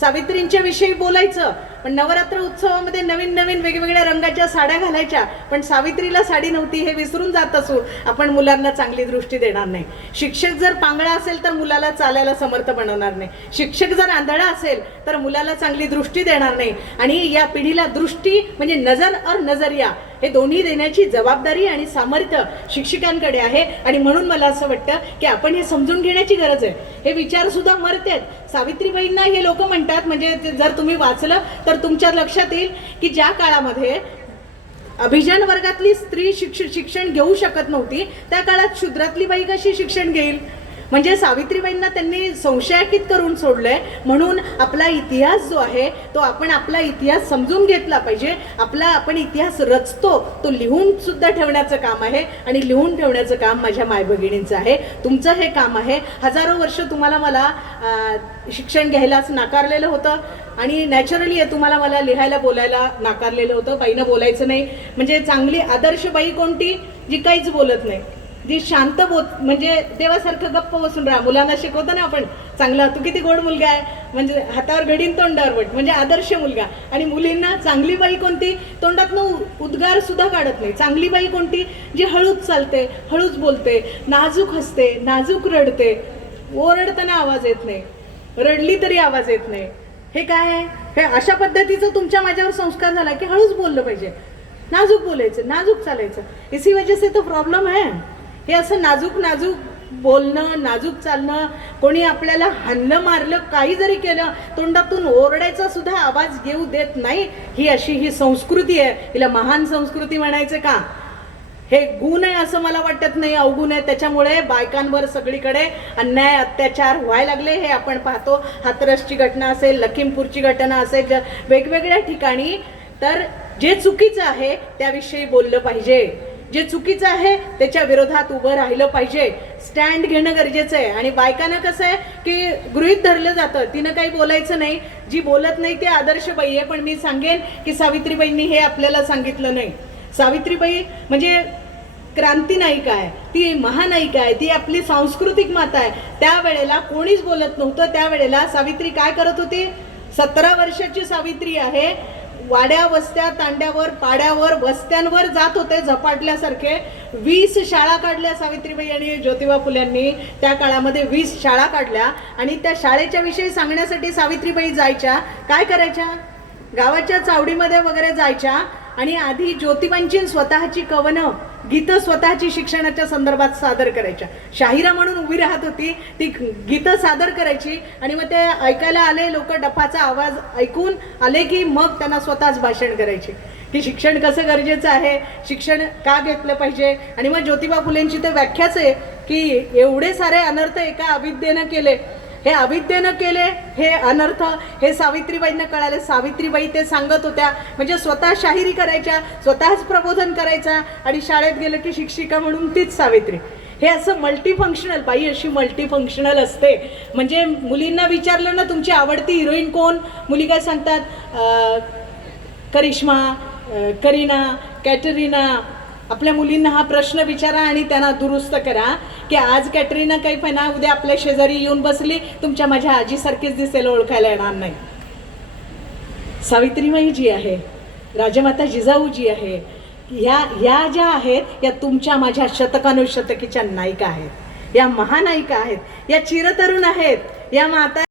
सावित्रींच्या विषयी बोलायचं, पण नवरात्र उत्सवामध्ये नवीन नवीन वेगवेगळ्या रंगाच्या साड्या घालायच्या, पण सावित्रीला साडी नव्हती हे विसरून जात असू आपण मुलांना चांगली दृष्टी देणार नाही. शिक्षक जर पांगळा असेल तर मुलाला चालायला समर्थ बनवणार नाही. शिक्षक जर आंधळा असेल तर मुलाला चांगली दृष्टी देणार नाही. आणि या पिढीला दृष्टी म्हणजे नजर और नजरिया हे दोन्ही देण्याची जबाबदारी आणि सामर्थ्य शिक्षकांकडे आहे. आणि म्हणून मला असं वाटतं की आपण हे समजून घेण्याची गरज आहे. हे विचार सुद्धा मरतेत. सावित्रीबाईंना हे लोक म्हणतात, म्हणजे जर तुम्ही वाचलं तर तुमच्या लक्षात येईल की ज्या काळामध्ये अभिजन वर्गातली स्त्री शिक्षण घेऊ शकत नव्हती त्या काळात शूद्रातली बाई कशी शिक्षण घेईल. म्हणजे सावित्रीबाईंना त्यांनी संशयाकित करून सोडलंय. म्हणून आपला इतिहास जो आहे तो आपण आपला इतिहास समजून घेतला पाहिजे. आपण इतिहास रचतो तो लिहून सुद्धा ठेवण्याचं काम आहे आणि लिहून ठेवण्याचं काम माझ्या मायभगिनींचं आहे. तुमचं हे काम आहे. हजारो वर्ष तुम्हाला मला शिक्षण घ्यायलाच नाकारलेलं होतं आणि नॅचरली तुम्हाला मला लिहायला बोलायला नाकारलेलं होतं. बाईनं बोलायचं नाही. म्हणजे चांगली आदर्श बाई कोणती, जी काहीच बोलत नाही, जी शांत बोत म्हणजे देवासारखं गप्प बसून राहा. मुलांना शिकवतो ना आपण चांगला, तू किती गोड मुलगा आहे, म्हणजे हातावर घडीन तोंडावर बोट, म्हणजे आदर्श मुलगा. आणि मुलींना चांगली बाई कोणती, तोंडातनं उद्गार सुद्धा काढत नाही. चांगली बाई कोणती, जी हळूच चालते, हळूच बोलते, नाजूक हसते, नाजूक रडते, ओरडताना आवाज येत नाही, रडली तरी आवाज येत नाही. हे काय आहे? हे अशा पद्धतीचं तुमच्या माझ्यावर संस्कार झाला की हळूच बोललं पाहिजे, नाजूक बोलायचं, नाजूक चालायचं. इसी वजह से तो प्रॉब्लेम है. हे असं नाजूक नाजूक बोलणं, नाजूक चालणं, कोणी आपल्याला हाणलं मारलं काही जरी केलं, तोंडातून ओरडायचा सुद्धा आवाज येऊ देत नाही. ही अशी ही संस्कृती आहे. हिला महान संस्कृती म्हणायचं का? हे गुण आहे असं मला वाटत नाही, अवगुण आहे. त्याच्यामुळे बायकांवर सगळीकडे अन्याय अत्याचार व्हायला लागले. हे आपण पाहतो. हाथरसची घटना असेल, लखीमपूरची घटना असेल, वेगवेगळ्या ठिकाणी. तर जे चुकीचं आहे त्याविषयी बोललं पाहिजे, जे चुकीचं आहे त्याच्या विरोधात उभं राहिलं पाहिजे. स्टँड घेणं गरजेचं आहे. आणि बायकांना कसं आहे की गृहीत धरलं जातं, तिनं काही बोलायचं नाही, जी बोलत नाही ती आदर्श बाई आहे. पण मी सांगेन की सावित्रीबाईंनी हे आपल्याला सांगितलं नाही. सावित्रीबाई म्हणजे क्रांती नायिका आहे, ती महानायिका आहे, ती आपली सांस्कृतिक माता आहे. त्यावेळेला कोणीच बोलत नव्हतं. त्यावेळेला सावित्री काय करत होती? 17 वर्षाची सावित्री आहे. वाड्या वस्त्या तांड्यावर पाड्यावर वस्त्यांवर जात होते झपाटल्यासारखे. 20 शाळा काढल्या सावित्रीबाई आणि ज्योतिबा फुल्यांनी. त्या काळामध्ये 20 शाळा काढल्या. आणि त्या शाळेच्या विषयी सांगण्यासाठी सावित्रीबाई जायच्या. काय करायच्या? गावाच्या चावडीमध्ये वगैरे जायच्या आणि आधी ज्योतिबांची स्वतःची कवनं, गीतं स्वतःची शिक्षणाच्या संदर्भात सादर करायच्या. शाहिरा म्हणून उभी राहत होती, ती गीतं सादर करायची. आणि मग ते ऐकायला आले लोक, डफाचा आवाज ऐकून आले की मग त्यांना स्वतःच भाषण करायची की शिक्षण कसं गरजेचं आहे, शिक्षण का घेतलं पाहिजे. आणि मग ज्योतिबा फुलेंची तर व्याख्याच आहे की एवढे सारे अनर्थ एका अविद्येनं केले. हे अविद्येनं केले हे अनर्थ, हे सावित्रीबाईंना कळाले. सावित्रीबाई ते सांगत होत्या, म्हणजे स्वतः शाहिरी करायच्या, स्वतःच प्रबोधन करायचा. आणि शाळेत गेलं की शिक्षिका म्हणून तीच सावित्री. हे असं मल्टीफंक्शनल, बाई अशी मल्टीफंक्शनल असते. म्हणजे मुलींना विचारलं ना तुमची आवडती हिरोईन कोण, मुली काय सांगतात? करिश्मा, करीना, कॅटरीना. आपल्या मुलींना हा प्रश्न विचारा आणि त्यांना दुरुस्त करा की आज कॅटरीना कैफ आहे ना, उद्या आपल्या शेजारी येऊन बसली, तुमच्या माझ्या आजीसारखीच दिसेल, ओळखायला येणार नाही. सावित्रीबाई जी आहे, राजमाता जिजाऊ जी आहे, या ज्या आहेत या तुमच्या माझ्या शतकानुशतकीच्या नायिका आहेत, या महानायिका आहेत, या चिरतरुण आहेत, या माता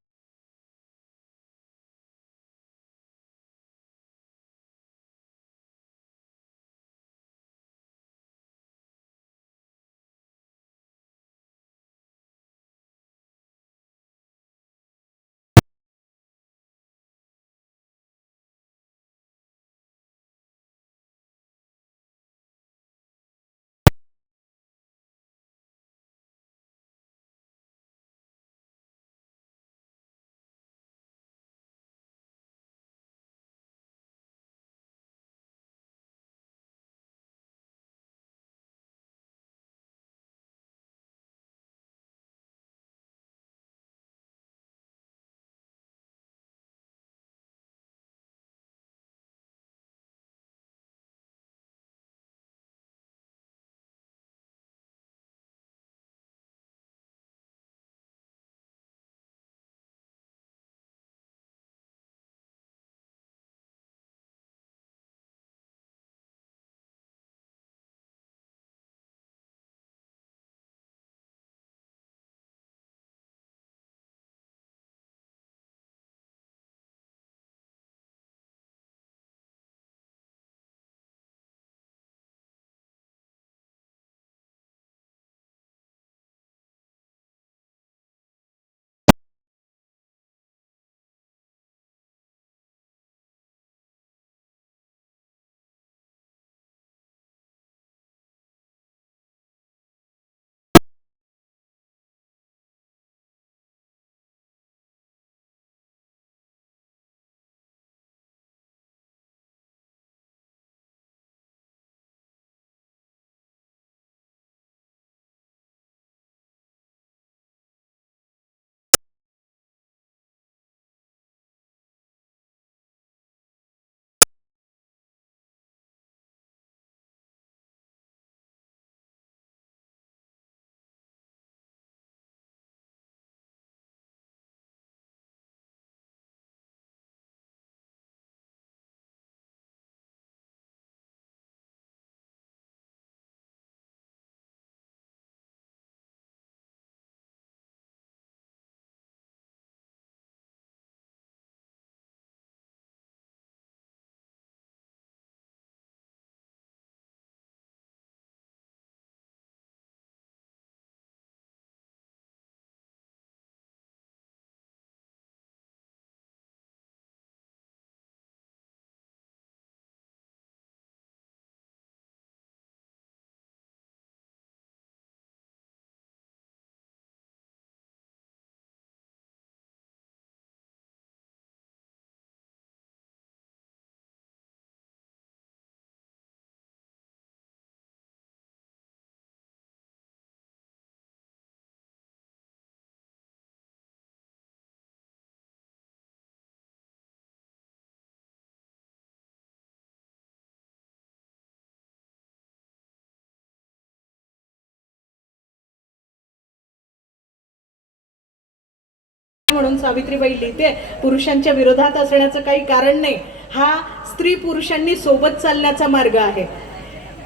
म्हणून सावित्रीबाई लिहिते. पुरुषांच्या विरोधात असण्याचं काही कारण नाही. हा स्त्री पुरुषांनी सोबत चालण्याचा मार्ग आहे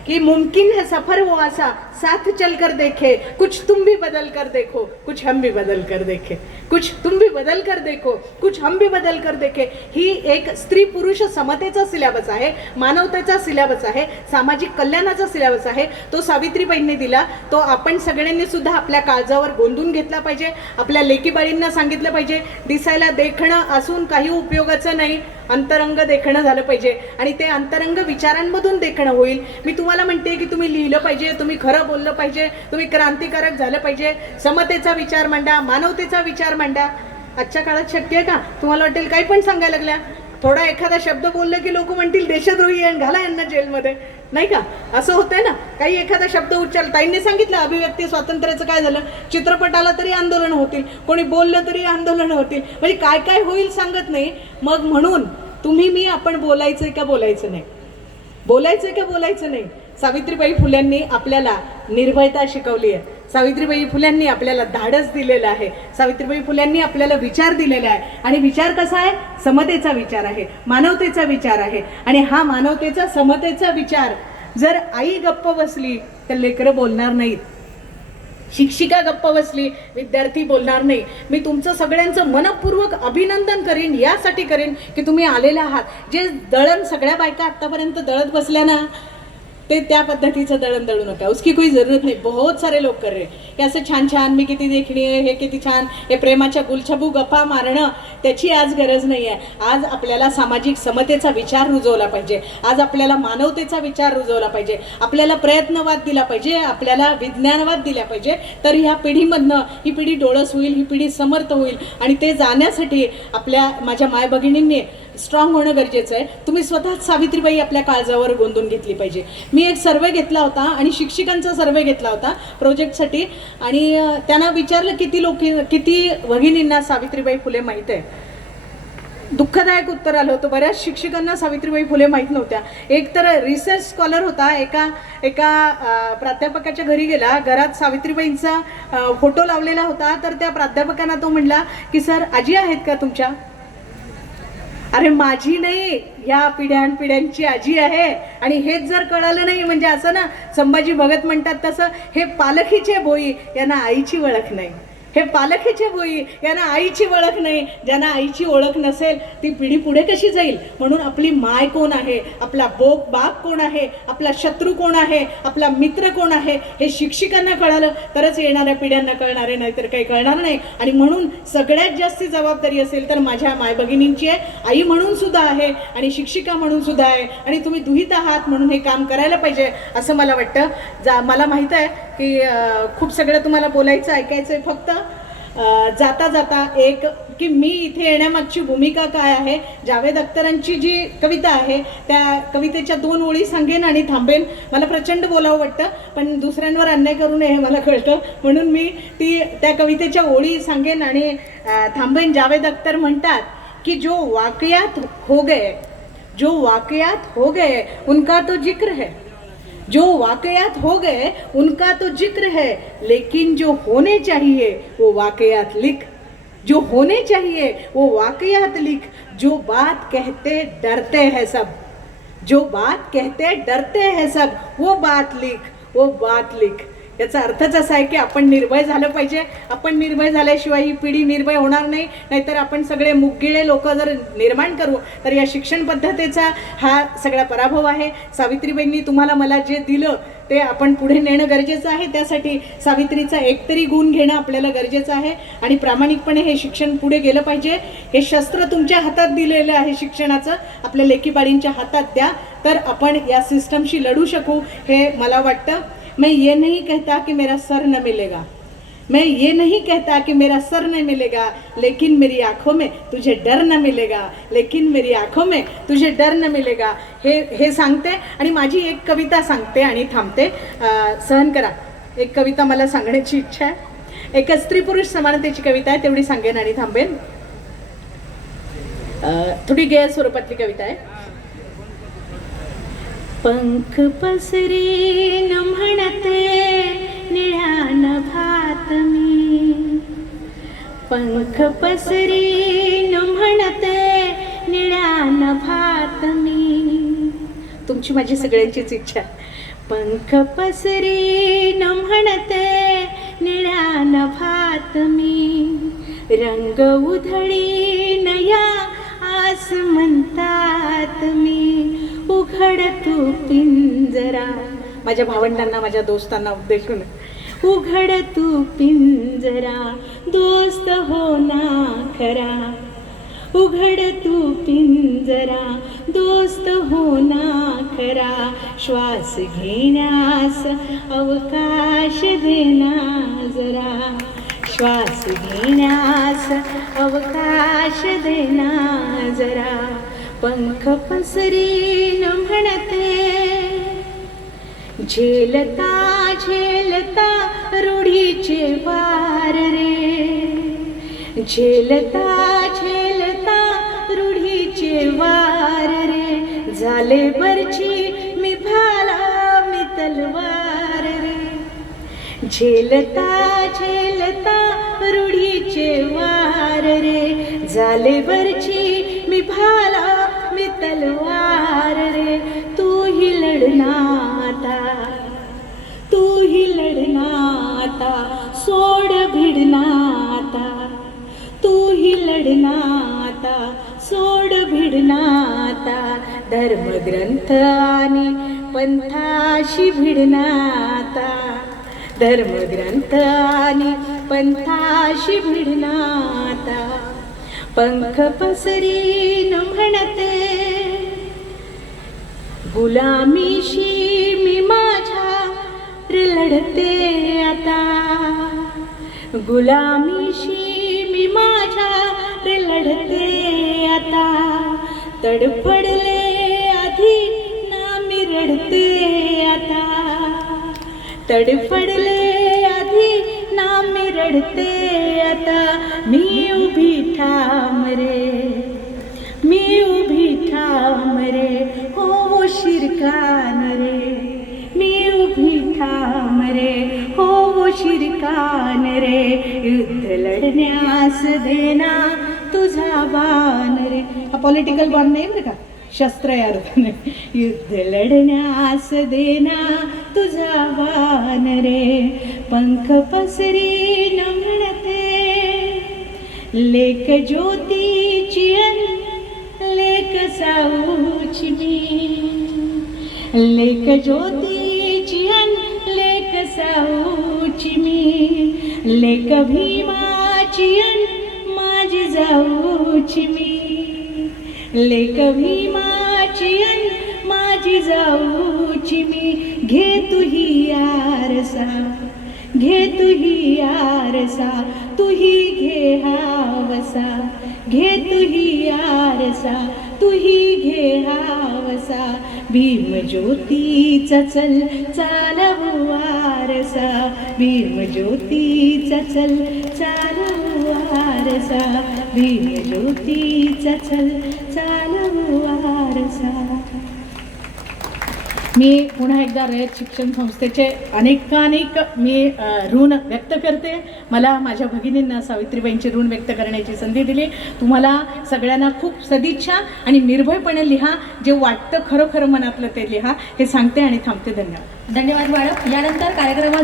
कि मुमकिन है सफर हो आसा, साथ चल कर देखे, कुछ तुम भी बदल कर देखो, कुछ हम भी बदल कर देखे, कुछ तुम भी बदल कर देखो, कुछ हम भी बदल कर देखे. ही एक स्त्री पुरुष समतेचा सिलेबस आहे, मानवतेचा सिलेबस आहे, सामाजिक कल्याणाचा सिलेबस आहे. तो सावित्रीबाईंनी दिला. तो आपण सगळ्यांनी सुद्धा आपल्या काळजावर गोंधून घेतला पाहिजे. आपल्या लेकीबाळींना सांगितलं पाहिजे. दिसायला देखणं असून काही उपयोगाचं नाही, अंतरंग देखणं झालं पाहिजे आणि ते अंतरंग विचारांमधून देखणं होईल. मी तुम्हाला म्हणते की तुम्ही लिहिलं पाहिजे, तुम्ही खरं बोललं पाहिजे, तुम्ही क्रांतिकारक झालं पाहिजे. समतेचा विचार मांडा, मानवतेचा विचार मांडा. आजच्या काळात शक्य आहे का? तुम्हाला वाटेल काही पण सांगायला लागल्या. थोडा एखादा शब्द बोललं की लोक म्हणतील देशद्रोही आहे, घाला यांना जेलमध्ये, नाही का? असं होतंय ना. काही एखादा शब्द उच्चारला, ताईंनी सांगितलं अभिव्यक्ती स्वातंत्र्याचं काय झालं. चित्रपटाला तरी आंदोलन होतील, कोणी बोललं तरी आंदोलन होतील, म्हणजे काय काय होईल सांगत नाही. मग म्हणून तुम्ही मी आपण बोलायचंय का बोलायचं नाही, बोलायचंय का बोलायचं नाही. सावित्रीबाई फुल्यांनी आपल्याला निर्भयता शिकवली आहे. सावित्रीबाई फुल्यांनी आपल्याला धाडस दिलेलं आहे. सावित्रीबाई फुल्यांनी आपल्याला विचार दिलेला आहे. आणि विचार कसा आहे? समतेचा विचार आहे, मानवतेचा विचार आहे. आणि हा मानवतेचा समतेचा विचार जर आई गप्प बसली तर लेकरं बोलणार नाहीत. शिक्षिका गप्प बसली, विद्यार्थी बोलणार नाही. मी तुमचं सगळ्यांचं मनपूर्वक अभिनंदन करीन, यासाठी करीन की तुम्ही आलेले आहात. जे दळण सगळ्या बायका आतापर्यंत दळत बसल्या ना, ते त्या पद्धतीचं दळण दळू नका. उसकी कोई जरूरत नाही. बहुत सारे लोक कर रहे की असं छान छान मी किती देखणी आहे, हे किती छान, हे प्रेमाच्या गुलछबू गप्पा मारणं, त्याची आज गरज नाही आहे. आज आपल्याला सामाजिक समतेचा विचार रुजवला पाहिजे. आज आपल्याला मानवतेचा विचार रुजवला पाहिजे. आपल्याला प्रयत्नवाद दिला पाहिजे, आपल्याला विज्ञानवाद दिला पाहिजे. तर ह्या पिढीमधनं ही पिढी डोळस होईल, ही पिढी समर्थ होईल. आणि ते जाण्यासाठी माझ्या माय भगिनींनी स्ट्रॉंग होणं गरजेचं आहे. तुम्ही स्वतःच सावित्रीबाई आपल्या काळजावर गोंधून घेतली पाहिजे. मी एक सर्वे घेतला होता आणि शिक्षिकांचा सर्वे घेतला होता प्रोजेक्टसाठी, आणि त्यांना विचारलं किती भगिनींना सावित्रीबाई फुले माहीत आहे. दुःखदायक उत्तर आलं होतं. बऱ्याच शिक्षकांना सावित्रीबाई फुले माहीत नव्हत्या. एक तर रिसर्च स्कॉलर होता, एका प्राध्यापकाच्या घरी गेला, घरात सावित्रीबाईंचा फोटो लावलेला होता. तर त्या प्राध्यापकांना तो म्हणला की सर आजी आहेत का तुमच्या? अरे माझी नाही, या पिढ्यांची आजी आहे. आणि हेच जर कळालं नाही, म्हणजे असं ना संभाजी भगत म्हणतात तसं, हे पालखीचे भोई यांना आईची ओळख नाही. हे पालखीचे भोई यांना आईची ओळख नाही. ज्यांना आईची ओळख नसेल ती पिढी पुढे कशी जाईल? म्हणून आपली माय कोण आहे, आपला बाप कोण आहे, आपला शत्रू कोण आहे, आपला मित्र कोण आहे, हे शिक्षिकांना कळालं तरच येणाऱ्या पिढ्यांना कळणार आहे, नाहीतर काही कळणार नाही. आणि म्हणून सगळ्यात जास्ती जबाबदारी असेल तर माझ्या माय भगिनींची आहे. आई म्हणून सुद्धा आहे आणि शिक्षिका म्हणून सुद्धा आहे. आणि तुम्ही दुहित आहात म्हणून हे काम करायला पाहिजे असं मला वाटतं. मला माहीत आहे की खूप सगळं तुम्हाला बोलायचं ऐकायचं आहे. फक्त जाता जाता एक की मी इथे येण्यामागची भूमिका काय आहे. जावेद अख्तरांची जी कविता आहे त्या कवितेच्या 2 ओळी सांगेन आणि थांबेन. मला प्रचंड बोलावं वाटतं पण दुसऱ्यांवर अन्याय करू नये हे मला कळतं, म्हणून मी त्या कवितेच्या ओळी सांगेन आणि थांबेन. जावेद अख्तर म्हणतात की जो वाकयात हो गए उनका तो जिक्र है, जो वाकयात हो गए उनका तो जिक्र है, लेकिन जो होने चाहिए वो वाकयात लिख, जो होने चाहिए वो वाकयात लिख, जो बात कहते डरते हैं सब, जो बात कहते डरते हैं सब, वो बात लिख. याचा अर्थच असा आहे की आपण निर्भय झालं पाहिजे. आपण निर्भय झाल्याशिवाय ही पिढी निर्भय होणार नाही. नाहीतर आपण सगळे मुकगिळे लोक जर निर्माण करू तर या शिक्षण पद्धतीचा हा सगळा पराभव आहे. सावित्रीबाईंनी तुम्हाला मला जे दिलं ते आपण पुढे नेणं गरजेचं आहे. त्यासाठी सावित्रीचा एकतरी गुण घेणं आपल्याला गरजेचं आहे आणि प्रामाणिकपणे हे शिक्षण पुढे गेलं पाहिजे. हे शस्त्र तुमच्या हातात दिलेलं आहे शिक्षणाचं, आपल्या लेकीबाळींच्या हातात द्या, तर आपण या सिस्टमशी लढू शकू हे मला वाटतं. मैं ये नहीं कहता कि मेरा सर न मिलेगा, मैं ये नहीं कहता कि मेरा सर नहीं मिलेगा, लेकिन मेरी आंखों में तुझे डर न मिलेगा, लेकिन मेरी आंखों में तुझे डर न मिलेगा. हे सांगते आणि माझी एक कविता सांगते आणि थांबते. सहन करा. एक कविता मला सांगण्याची इच्छा आहे. एक स्त्री पुरुष समानतेची कविता आहे, तेवढी सांगेन आणि थांबेन. थोडी गेय स्वरूपातली कविता आहे. पंख पसरी न म्हणते निळ्या नभात मी, पंख पसरीन म्हणते निळ्या नभात मी. तुमची माझी सगळ्यांचीच इच्छा आहे. पंख पसरीन म्हणते निळ्या नभात मी, रंग उधळीन या आस म्हणतात मी. उघड तू पिंजरा, माझ्या भावंडांना माझ्या दोस्तांना उद्देशून, उघड तू पिंजरा दोस्त हो ना खरा. उघड तू पिंजरा दोस्त हो ना खरा. श्वास घेण्यास अवकाश देना जरा. श्वास घेण्यास अवकाश देना जरा. पंख पसरीन म्हणते झेलता झेलता रूढीचे वार रे. झेलता झेलता रूढीचे वार रे. झाले बरची मी भाला मी तलवार रे. झेलता झेलता रूढीचे वार रे. झाले बरची मी भाला मी तलवार रे. तू ही लढनाता, तू ही लढनाता, सोड भिडनाता. तू ही लढनाता, सोड भिडनाता. धर्मग्रंथ आणि पंथाशी भिडनाता. धर्मग्रंथ आणि पंथाशी भिडनाता. पंख पसरीन म्हणते गुलामीशी मी माझ्या लढते आता. गुलामीशी मी माझ्या लढते आता. तडफडले आधी ना मी रडते आता. तडफडले आधी ना मी रडते आता. मी उभी ठाम रे, मी उभी ठाम रे. हो शिरकान रे, मी उभी ठाम रे. हो शिरकान रे. युद्ध लढण्यास देना तुझा बाण रे. हा पॉलिटिकल बाण नाही बरं का, शस्त्र या अर्थाने. युद्ध लढण्यास देना तुझा बाण रे. पंख पसरीन म्हणते लेक ज्योतीची अन लेक साऊची मी. लेक ज्योतीची अन लेक साऊची मी. लेक भीमाची अन माझी जाऊची मी. लेक भीमाची अन माझी जाऊची मी. घे तुही आरसा, घे तुही आरसा. तुही घे हावसा, घे तुही आरसा. तुही घे हावसा. भीम ज्योतीचा चल चालवू वारसा. भीम ज्योतीचा चल चालवू वारसा. भीम ज्योतीचा चल चालवू वारसा. मी पुन्हा एकदा रयत शिक्षण संस्थेचे अनेकानेक मी ऋण व्यक्त करते. मला माझ्या भगिनींना सावित्रीबाईंचे ऋण व्यक्त करण्याची संधी दिली. तुम्हाला सगळ्यांना खूप सदिच्छा आणि निर्भयपणे लिहा. जे वाटतं खरोखर मनातलं ते लिहा. हे सांगते आणि थांबते. धन्यवाद. धन्यवाद मॅडम. यानंतर कार्यक्रमात